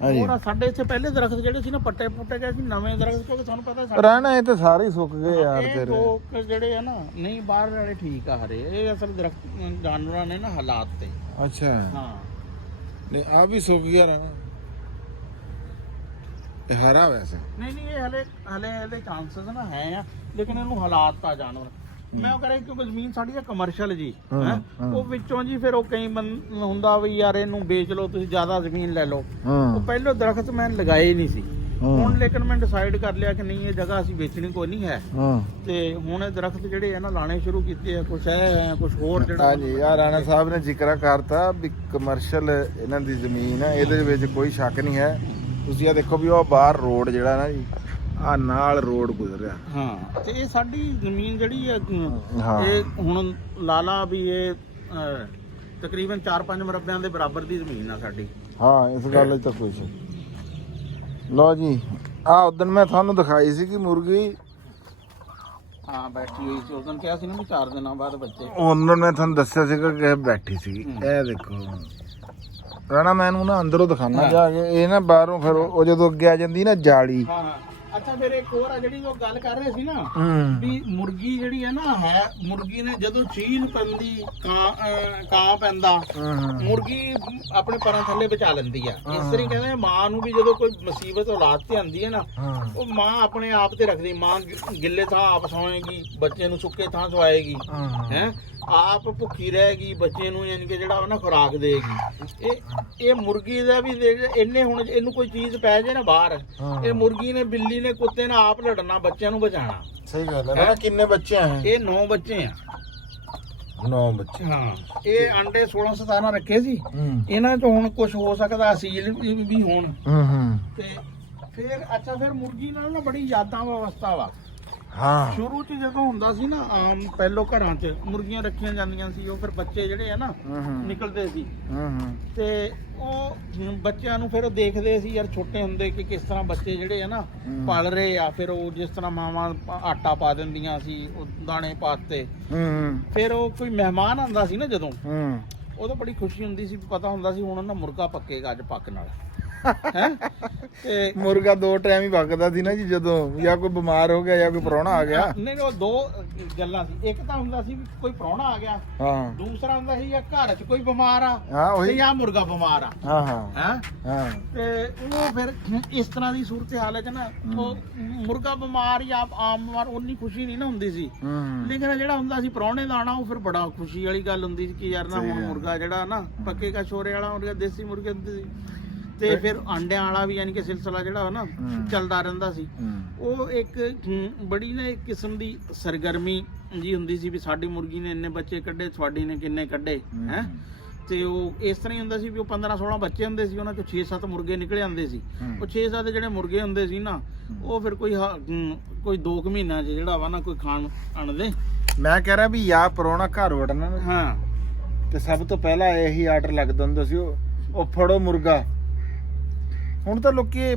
ਹੋਰ ਸਾਡੇ ਇੱਥੇ ਪਹਿਲੇ ਦਰਖਤ ਜਿਹੜੇ ਸੀ ਨਾ ਪੱਟੇ ਪੁੱਟੇ ਗਏ ਸੀ, ਨਵੇਂ ਦਰਖਤ ਕਿਉਂਕਿ ਤੁਹਾਨੂੰ ਪਤਾ ਰਹਿਣਾ ਇਹ ਤੇ ਸਾਰੇ ਹੀ ਸੁੱਕ ਗਏ ਯਾਰ ਤੇਰੇ। ਲੋਕ ਜਿਹੜੇ ਆ ਨਾ ਨਹੀਂ ਬਾਹਰ ਵਾਲੇ ਠੀਕ ਆ ਹਰੇ, ਇਹ ਅਸਲ ਦਰਖਤ ਜਾਨਵਰਾਂ ਨੇ ਨਾ ਹਾਲਾਤ ਤੇ। ਅੱਛਾ ਹਾਂ ਨਹੀਂ ਆ ਵੀ ਸੁੱਕ ਗਿਆ ਰਹਿਣਾ ਇਹ ਹਰਾ ਵੈਸੇ ਨਹੀਂ ਇਹ ਹਲੇ ਚਾਂਸਸ ਨਾ ਹੈ ਆ, ਲੇਕਿਨ ਇਹਨੂੰ ਹਾਲਾਤ ਆ ਜਾਨਵਰ। ਮੈਂ ਉਹ ਕਰਾਂ ਕਿਉਂਕਿ ਜ਼ਮੀਨ ਸਾਡੀ ਆ ਕਮਰਸ਼ੀਅਲ ਜੀ, ਉਹ ਵਿੱਚੋਂ ਜੀ ਫਿਰ ਉਹ ਕਈ ਹੁੰਦਾ ਵੀ ਯਾਰ ਇਹਨੂੰ ਵੇਚ ਲਓ ਤੁਸੀਂ, ਜ਼ਿਆਦਾ ਜ਼ਮੀਨ ਲੈ ਲਓ। ਉਹ ਪਹਿਲੋਂ ਦਰਖਤ ਮੈਂ ਲਗਾਏ ਨਹੀਂ ਸੀ, ਹੁਣ ਲੇਕਿਨ ਮੈਂ ਡਿਸਾਈਡ ਕਰ ਲਿਆ ਕਿ ਨਹੀਂ ਇਹ ਜਗ੍ਹਾ ਅਸੀਂ ਵੇਚਣੀ ਕੋਈ ਨਹੀਂ ਹੈ, ਤੇ ਹੁਣ ਇਹ ਦਰਖਤ ਜਿਹੜੇ ਆ ਨਾ ਲਾਣੇ ਸ਼ੁਰੂ ਕੀਤੇ ਆ। ਕੁਛ ਹੈ ਕੁਛ ਹੋਰ ਜਿਹੜਾ ਹਾਂਜੀ ਯਾਰ ਰਾਣਾ ਸਾਹਿਬ ਨੇ ਜ਼ਿਕਰ ਕਰਤਾ ਵੀ ਕਮਰਸ਼ੀਅਲ ਇਹਨਾਂ ਦੀ ਜ਼ਮੀਨ ਹੈ, ਇਹਦੇ ਵਿੱਚ ਕੋਈ ਸ਼ੱਕ ਨਹੀਂ ਹੈ। ਤੁਸੀਂ ਆ ਦੇਖੋ ਵੀ ਉਹ ਬਾਹਰ ਰੋਡ ਜਿਹੜਾ ਨਾ ਜੀ ਆ ਨਾਲ ਰੋਡ ਗੁਜ਼ਰ ਰਿਹਾ। ਹਾਂ ਤੇ ਇਹ ਸਾਡੀ ਜ਼ਮੀਨ ਜਿਹੜੀ ਹੈ ਇਹ ਹੁਣ ਲਾਲਾ ਵੀ ਇਹ ਤਕਰੀਬਨ 4-5 ਮਰਬਿਆਂ ਦੇ ਬਰਾਬਰ ਦੀ ਜ਼ਮੀਨ ਆ ਸਾਡੀ। ਹਾਂ ਇਸ ਗੱਲ 'ਚ ਤਾਂ ਕੋਈ ਸ਼ੱਕ। ਲਓ ਜੀ ਆ ਉਦੋਂ ਮੈਂ ਤੁਹਾਨੂੰ ਦਿਖਾਈ ਸੀ ਕਿ ਮੁਰਗੀ ਹਾਂ ਬੈਠੀ ਹੋਈ ਸੀ, ਉਦੋਂ ਕਿਹਾ ਸੀ ਨਾ ਵੀ 4 ਦਿਨਾਂ ਬਾਅਦ ਬੱਚੇ। ਉਹਨਾਂ ਨੇ ਤੁਹਾਨੂੰ ਦੱਸਿਆ ਸੀਗਾ ਕਿ ਬੈਠੀ ਸੀ। ਇਹ ਦੇਖੋ ਰਾਣਾ ਮੈਨੂੰ ਨਾ ਅੰਦਰੋਂ ਦਿਖਾਣਾ ਜਾ ਕੇ, ਇਹ ਨਾ ਬਾਹਰੋਂ ਫਿਰ ਉਹ ਜਦੋਂ ਅੱਗੇ ਆ ਜਾਂਦੀ ਨਾ ਜਾਲੀ। ਹਾਂ ਅੱਛਾ ਫਿਰ ਇੱਕ ਹੋਰ ਆ ਜਿਹੜੀ ਉਹ ਗੱਲ ਕਰ ਰਹੇ ਸੀ ਨਾ ਵੀ ਮੁਰਗੀ ਜਿਹੜੀ ਹੈ ਨਾ ਹੈ, ਮੁਰਗੀ ਨੇ ਜਦੋਂ ਚੀਲ ਪੈਂਦੀ ਕਾਂ ਪੈਂਦਾ ਮੁਰਗੀ ਆਪਣੇ ਪਰਾਂ ਥੱਲੇ ਬਚਾ ਲੈਂਦੀ ਆ। ਇਸ ਤਰ੍ਹਾਂ ਕਹਿੰਦੇ ਮਾਂ ਨੂੰ ਵੀ ਜਦੋਂ ਕੋਈ ਮੁਸੀਬਤ ਔਲਾਦ ਤੇ ਆਉਂਦੀ ਹੈ ਨਾ, ਉਹ ਮਾਂ ਆਪਣੇ ਆਪ ਤੇ ਰੱਖਦੀ, ਮਾਂ ਗਿੱਲੇ ਥਾਂ ਆਪ ਸੌਏਗੀ, ਬੱਚੇ ਨੂੰ ਸੁੱਕੇ ਥਾਂ ਸਵਾਏਗੀ, ਹੈ ਆਪ ਭੁੱਖੀ ਰਹੇਗੀ, ਬੱਚੇ ਨੂੰ ਯਾਨੀ ਕਿ ਜਿਹੜਾ ਨਾ ਖੁਰਾਕ ਦੇਗੀ। ਇਹ ਮੁਰਗੀ ਦਾ ਵੀ ਇਹਨੇ ਹੁਣ ਇਹਨੂੰ ਕੋਈ ਚੀਜ਼ ਪੈ ਜੇ ਨਾ ਬਾਹਰ, ਇਹ ਮੁਰਗੀ ਨੇ ਬਿੱਲੀ ਨੇ ਕੁੱਤੇ ਨੇ ਆਪ ਲੜਨਾ, ਬੱਚਿਆਂ ਨੂੰ ਬਚਾਉਣਾ। ਸਹੀ ਗੱਲ ਹੈ। ਕਿੰਨੇ ਬੱਚੇ ਆ ਇਹ 9 ਬੱਚੇ ਆ। 9 ਬੱਚੇ। ਹਾਂ ਇਹ ਅੰਡੇ 16-17 ਰੱਖੇ ਸੀ, ਇਹਨਾਂ ਚੋਂ ਹੁਣ ਕੁਝ ਹੋ ਸਕਦਾ ਅਸੀਲ ਵੀ ਹੋਣ। ਤੇ ਫਿਰ ਅੱਛਾ ਫਿਰ ਮੁਰਗੀ ਨਾਲ ਨਾ ਬੜੀ ਯਾਦਾਂ ਵਿਵਸਥਾ ਵਾ। ਹਾਂ ਸ਼ੁਰੂ ਚ ਜਦੋਂ ਹੁੰਦਾ ਸੀ ਨਾ ਆਮ ਪਹਿਲੋਂ ਘਰਾਂ 'ਚ ਮੁਰਗੀਆਂ ਰੱਖੀਆਂ ਜਾਂਦੀਆਂ ਸੀ, ਉਹ ਫਿਰ ਬੱਚੇ ਜਿਹੜੇ ਆ ਨਾ ਨਿਕਲਦੇ ਸੀ, ਤੇ ਉਹ ਬੱਚਿਆਂ ਨੂੰ ਫਿਰ ਉਹ ਦੇਖਦੇ ਸੀ ਯਾਰ ਛੋਟੇ ਹੁੰਦੇ ਕਿ ਕਿਸ ਤਰ੍ਹਾਂ ਬੱਚੇ ਜਿਹੜੇ ਆ ਨਾ ਪਲ ਰਹੇ ਆ। ਫਿਰ ਉਹ ਜਿਸ ਤਰ੍ਹਾਂ ਮਾਵਾਂ ਆਟਾ ਪਾ ਦਿੰਦੀਆਂ ਸੀ, ਉਹ ਦਾਣੇ ਪਾਤੇ। ਫਿਰ ਉਹ ਕੋਈ ਮਹਿਮਾਨ ਆਉਂਦਾ ਸੀ ਨਾ ਜਦੋਂ, ਉਦੋਂ ਬੜੀ ਖੁਸ਼ੀ ਹੁੰਦੀ ਸੀ, ਪਤਾ ਹੁੰਦਾ ਸੀ ਹੁਣ ਨਾ ਮੁਰਗਾ ਪੱਕੇਗਾ ਅੱਜ ਪੱਕ ਨਾਲ। ਤੇ ਮੁਰਗਾ 2 ਟਾਈਮ ਹੀ ਪੱਕਦਾ ਸੀ ਨਾ ਜੀ, ਜਦੋਂ ਜਾਂ ਕੋਈ ਬਿਮਾਰ ਹੋ ਗਿਆ ਜਾਂ ਕੋਈ ਪ੍ਰਾਹੁਣਾ ਆ ਗਿਆ। ਨਹੀਂ ਉਹ 2 ਗੱਲਾਂ ਸੀ, ਇੱਕ ਤਾਂ ਹੁੰਦਾ ਸੀ ਕੋਈ ਪ੍ਰਾਹੁਣਾ ਆ ਗਿਆ, ਦੂਸਰਾ ਹੁੰਦਾ ਸੀ ਜਾਂ ਘਰ 'ਚ ਕੋਈ ਬਿਮਾਰ ਆ ਤੇ ਜਾਂ ਮੁਰਗਾ ਬਿਮਾਰ ਆ। ਤੇ ਉਹ ਫਿਰ ਇਸ ਤਰ੍ਹਾਂ ਦੀ ਸੂਰਤ ਹਾਲ ਹੈ ਨਾ, ਉਹ ਮੁਰਗਾ ਬਿਮਾਰ ਜਾਂ ਆਮ ਬਿਮਾਰ ਉਨੀ ਖੁਸ਼ੀ ਨਹੀਂ ਨਾ ਹੁੰਦੀ ਸੀ, ਲੇਕਿਨ ਜਿਹੜਾ ਹੁੰਦਾ ਸੀ ਪ੍ਰਾਹੁਣੇ ਦਾ ਆਉਣਾ ਉਹ ਫਿਰ ਬੜਾ ਖੁਸ਼ੀ ਵਾਲੀ ਗੱਲ ਹੁੰਦੀ ਸੀ ਕਿ ਯਾਰ ਨਾ ਹੁਣ ਮੁਰਗਾ ਜਿਹੜਾ ਨਾ ਪੱਕੇਗਾ, ਛੋਰੇ ਵਾਲਾ ਮੁਰਗਾ, ਦੇਸੀ ਮੁਰਗੇ ਹੁੰਦੇ ਸੀ। ਤੇ ਫਿਰ ਆਂਡਿਆਂ ਵਾਲਾ ਵੀ ਯਾਨੀ ਕਿ ਸਿਲਸਿਲਾ ਜਿਹੜਾ ਨਾ ਚੱਲਦਾ ਰਹਿੰਦਾ ਸੀ। ਉਹ ਇੱਕ ਬੜੀ ਨਾ ਇੱਕ ਕਿਸਮ ਦੀ ਸਰਗਰਮੀ ਜੀ ਹੁੰਦੀ ਸੀ ਵੀ ਸਾਡੀ ਮੁਰਗੀ ਨੇ ਇੰਨੇ ਬੱਚੇ ਕੱਢੇ, ਤੁਹਾਡੀ ਨੇ ਕਿੰਨੇ ਕੱਢੇ, ਹੈ। ਤੇ ਉਹ ਇਸ ਤਰ੍ਹਾਂ ਹੀ ਹੁੰਦਾ ਸੀ ਵੀ ਉਹ 15-16 ਬੱਚੇ ਹੁੰਦੇ ਸੀ, ਉਹਨਾਂ ਚੋਂ 6-7 ਮੁਰਗੇ ਨਿਕਲ ਆਉਂਦੇ ਸੀ। ਉਹ 6-7 ਜਿਹੜੇ ਮੁਰਗੇ ਹੁੰਦੇ ਸੀ ਨਾ, ਉਹ ਫਿਰ ਕੋਈ 2 ਮਹੀਨਿਆਂ 'ਚ ਜਿਹੜਾ ਵਾ ਨਾ ਕੋਈ ਖਾਣ ਆਣਦੇ। ਮੈਂ ਕਹਿ ਰਿਹਾ ਵੀ ਜਾਂ ਪਰੋਣਾ ਘਰ ਵੜਨਾ ਹਾਂ ਤੇ ਸਭ ਤੋਂ ਪਹਿਲਾਂ ਇਹੀ ਆਰਡਰ ਲੱਗਦਾ ਹੁੰਦਾ ਸੀ, ਉਹ ਫੜੋ ਮੁਰਗਾ। ਹੁਣ ਤਾਂ ਲੋਕੀ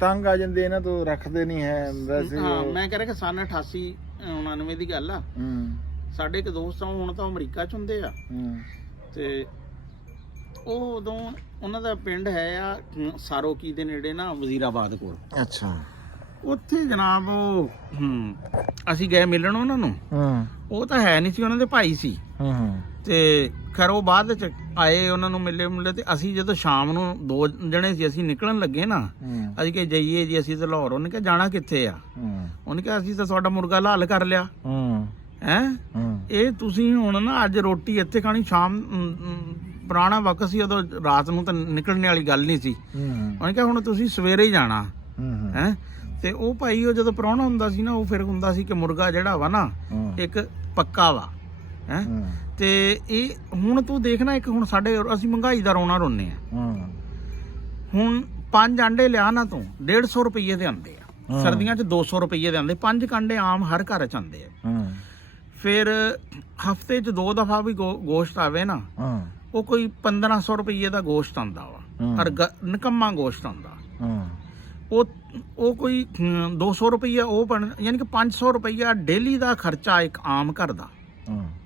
ਤੰਗ ਆ ਜਾਂਦੇ ਇਹਨਾਂ ਤੋਂ, ਰੱਖਦੇ ਨਹੀਂ ਹੈ ਵੈਸੇ। ਹਾਂ ਮੈਂ ਕਹਿ ਰਿਹਾ ਕਿ ਸਨ 88-99 ਦੀ ਗੱਲ ਆ। ਸਾਡੇ ਇੱਕ ਦੋਸਤ ਆ, ਹੁਣ ਤਾਂ ਅਮਰੀਕਾ 'ਚ ਹੁੰਦੇ ਆ, ਤੇ ਉਹ ਉਦੋਂ ਉਹਨਾਂ ਦਾ ਪਿੰਡ ਹੈ ਆ ਸਾਰੋਕੀ ਦੇ ਨੇੜੇ ਨਾ, ਵਜ਼ੀਰਾਬਾਦ ਕੋਲ। ਅੱਛਾ। ਉੱਥੇ ਜਨਾਬ ਉਹ ਅਸੀਂ ਗਏ ਮਿਲਣ ਉਹਨਾਂ ਨੂੰ। ਉਹ ਤਾਂ ਹੈ ਨਹੀਂ ਸੀ, ਉਹਨਾਂ ਦੇ ਭਾਈ ਸੀ। ਤੇ ਖੈਰ ਉਹ ਬਾਅਦ ਵਿੱਚ ਆਏ, ਉਹਨਾਂ ਨੂੰ ਮਿਲੇ ਤੇ ਅਸੀਂ ਜਦੋਂ ਸ਼ਾਮ ਨੂੰ 2 ਜਣੇ ਸੀ, ਅਸੀਂ ਨਿਕਲਣ ਲੱਗੇ ਨਾ, ਅਸੀਂ ਕਿ ਜਾਈਏ ਜੀ ਅਸੀਂ ਤੇ ਲਾਹੌਰ। ਉਹਨੇ ਕਿਹਾ ਜਾਣਾ ਕਿੱਥੇ ਆ? ਉਹਨੇ ਕਿਹਾ ਅਸੀਂ ਤਾਂ ਤੁਹਾਡਾ ਮੁਰਗਾ ਲਾਲ ਕਰ ਲਿਆ ਹੈ। ਇਹ ਤੁਸੀਂ ਹੁਣ ਨਾ ਅੱਜ ਰੋਟੀ ਇੱਥੇ ਖਾਣੀ, ਸ਼ਾਮ ਪੁਰਾਣਾ ਵਕਤ ਸੀ ਉਦੋਂ, ਰਾਤ ਨੂੰ ਤਾਂ ਨਿਕਲਣ ਵਾਲੀ ਗੱਲ ਨਹੀਂ ਸੀ। ਉਹਨੇ ਕਿਹਾ ਹੁਣ ਤੁਸੀਂ ਸਵੇਰੇ ਹੀ ਜਾਣਾ ਹੈ। ਤੇ ਉਹ ਭਾਈ ਉਹ ਜਦੋਂ ਪ੍ਰਾਹੁਣਾ ਹੁੰਦਾ ਸੀ ਨਾ, ਉਹ ਫਿਰ ਹੁੰਦਾ ਸੀ ਕਿ ਮੁਰਗਾ ਜਿਹੜਾ ਵਾ ਨਾ ਇੱਕ ਪੱਕਾ ਵਾ ਹੈ। ਤੇ ਇਹ ਹੁਣ ਤੂੰ ਦੇਖਣਾ, ਇੱਕ ਹੁਣ ਸਾਡੇ ਅਸੀਂ ਮਹਿੰਗਾਈ ਦਾ ਰੋਣਾ ਰੋਨੇ ਆ। ਹੁਣ 5 ਆਂਡੇ ਲਿਆ ਨਾ ਤੂੰ 150 ਰੁਪਏ ਦੇ ਆਉਂਦੇ ਆ, ਸਰਦੀਆਂ 'ਚ 200 ਰੁਪਏ ਦੇ ਆਉਂਦੇ। 5 ਕਾਂਡੇ ਆਮ ਹਰ ਘਰ 'ਚ ਆਉਂਦੇ ਆ। ਫਿਰ ਹਫਤੇ 'ਚ 2 ਦਫਾ ਵੀ ਗੋਸ਼ਤ ਆਵੇ ਨਾ, ਉਹ ਕੋਈ 1500 ਰੁਪਏ ਦਾ ਗੋਸ਼ਤ ਆਉਂਦਾ ਵਾ, ਔਰ ਨਿਕੰਮਾ ਗੋਸ਼ਤ ਆਉਂਦਾ। ਉਹ ਕੋਈ 200 ਰੁਪਈਆ ਉਹ ਬਣ, ਯਾਨੀ ਕਿ 500 ਰੁਪਈਆ ਡੇਲੀ ਦਾ ਖਰਚਾ ਇੱਕ ਆਮ ਘਰ ਦਾ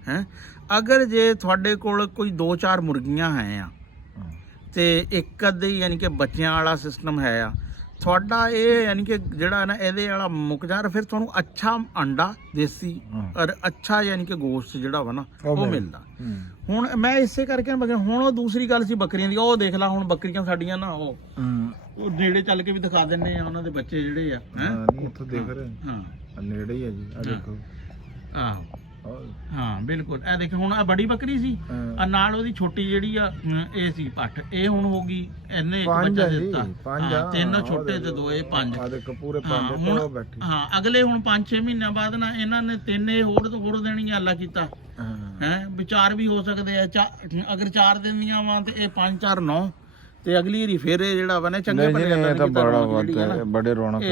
ਹੈ। ਅਗਰ ਜੇ ਤੁਹਾਡੇ ਕੋਲ ਕੋਈ 2-4 ਮੁਰਗੀਆਂ ਹੈ ਆ ਤੇ ਇੱਕ ਅੱਧੇ ਯਾਨੀ ਕਿ ਬੱਚਿਆਂ ਵਾਲਾ ਸਿਸਟਮ ਹੈ ਆ ਤੁਹਾਡਾ, ਇਹ ਯਾਨੀ ਕਿ ਜਿਹੜਾ ਨਾ ਇਹਦੇ ਵਾਲਾ ਮੁੱਕ ਜਾ, ਫਿਰ ਤੁਹਾਨੂੰ ਅੱਛਾ ਅੰਡਾ ਦੇਸੀ ਔਰ ਅੱਛਾ ਯਾਨੀ ਕਿ ਗੋਸ਼ਤ ਜਿਹੜਾ ਵਾ ਨਾ ਉਹ ਮਿਲਦਾ। ਹੁਣ ਮੈਂ ਇਸੇ ਕਰਕੇ ਹੁਣ ਉਹ ਦੂਸਰੀ ਗੱਲ ਸੀ ਬੱਕਰੀਆਂ ਦੀ, ਉਹ ਦੇਖ ਲਾ ਹੁਣ ਬੱਕਰੀਆਂ ਸਾਡੀਆਂ ਨਾ ਉਹ ਨੇੜੇ ਚੱਲ ਕੇ ਵੀ ਦਿਖਾ ਦਿੰਨੇ ਆ, ਉਹਨਾਂ ਦੇ ਬੱਚੇ ਜਿਹੜੇ ਆ ਨਹੀਂ ਉੱਥੋਂ ਦੇਖ ਰਹੇ ਹਾਂ, ਨੇੜੇ ਹੀ ਆ ਜੀ, ਆ ਦੇਖੋ। ਆਹੋ ਹਾਂ ਬਿਲਕੁਲ। ਇਹ ਦੇਖ ਹੁਣ ਆ ਬੜੀ ਬੱਕਰੀ ਸੀ, ਆ ਨਾਲ ਉਹਦੀ ਛੋਟੀ ਜਿਹੜੀ ਆ ਇਹ ਸੀ ਪੱਠ। ਇਹ ਹੁਣ ਹੋ ਗਈ, ਇਹਨੇ ਇੱਕ ਬੱਚਾ ਦਿੱਤਾ। 3 ਛੋਟੇ ਤੇ 2 ਇਹ 5। ਆ ਦੇਖ ਪੂਰੇ 5 ਤੋਂ ਬੈਠੀ। ਹਾਂ ਅਗਲੇ ਹੁਣ 5-6 ਮਹੀਨਿਆਂ ਬਾਅਦ ਨਾ ਇਹਨਾਂ ਨੇ 3 ਇਹ ਹੋਰ ਦੇਣੀ ਅੱਲਾ ਕੀਤਾ ਹੈ। ਵਿਚਾਰ ਵੀ ਹੋ ਸਕਦੇ ਆ, ਅਗਰ 4 ਦਿਨ ਦੀਆਂ ਵਾ ਤੇ ਇਹ 5 4 9 ਤੇ ਅਗਲੀ ਵਾਰੀ ਫਿਰ ਇਹ ਜਿਹੜਾ ਵਾ ਨਾ ਚੰਗੇ ਭਲੇ ਬੜੇ ਰੌਣਕ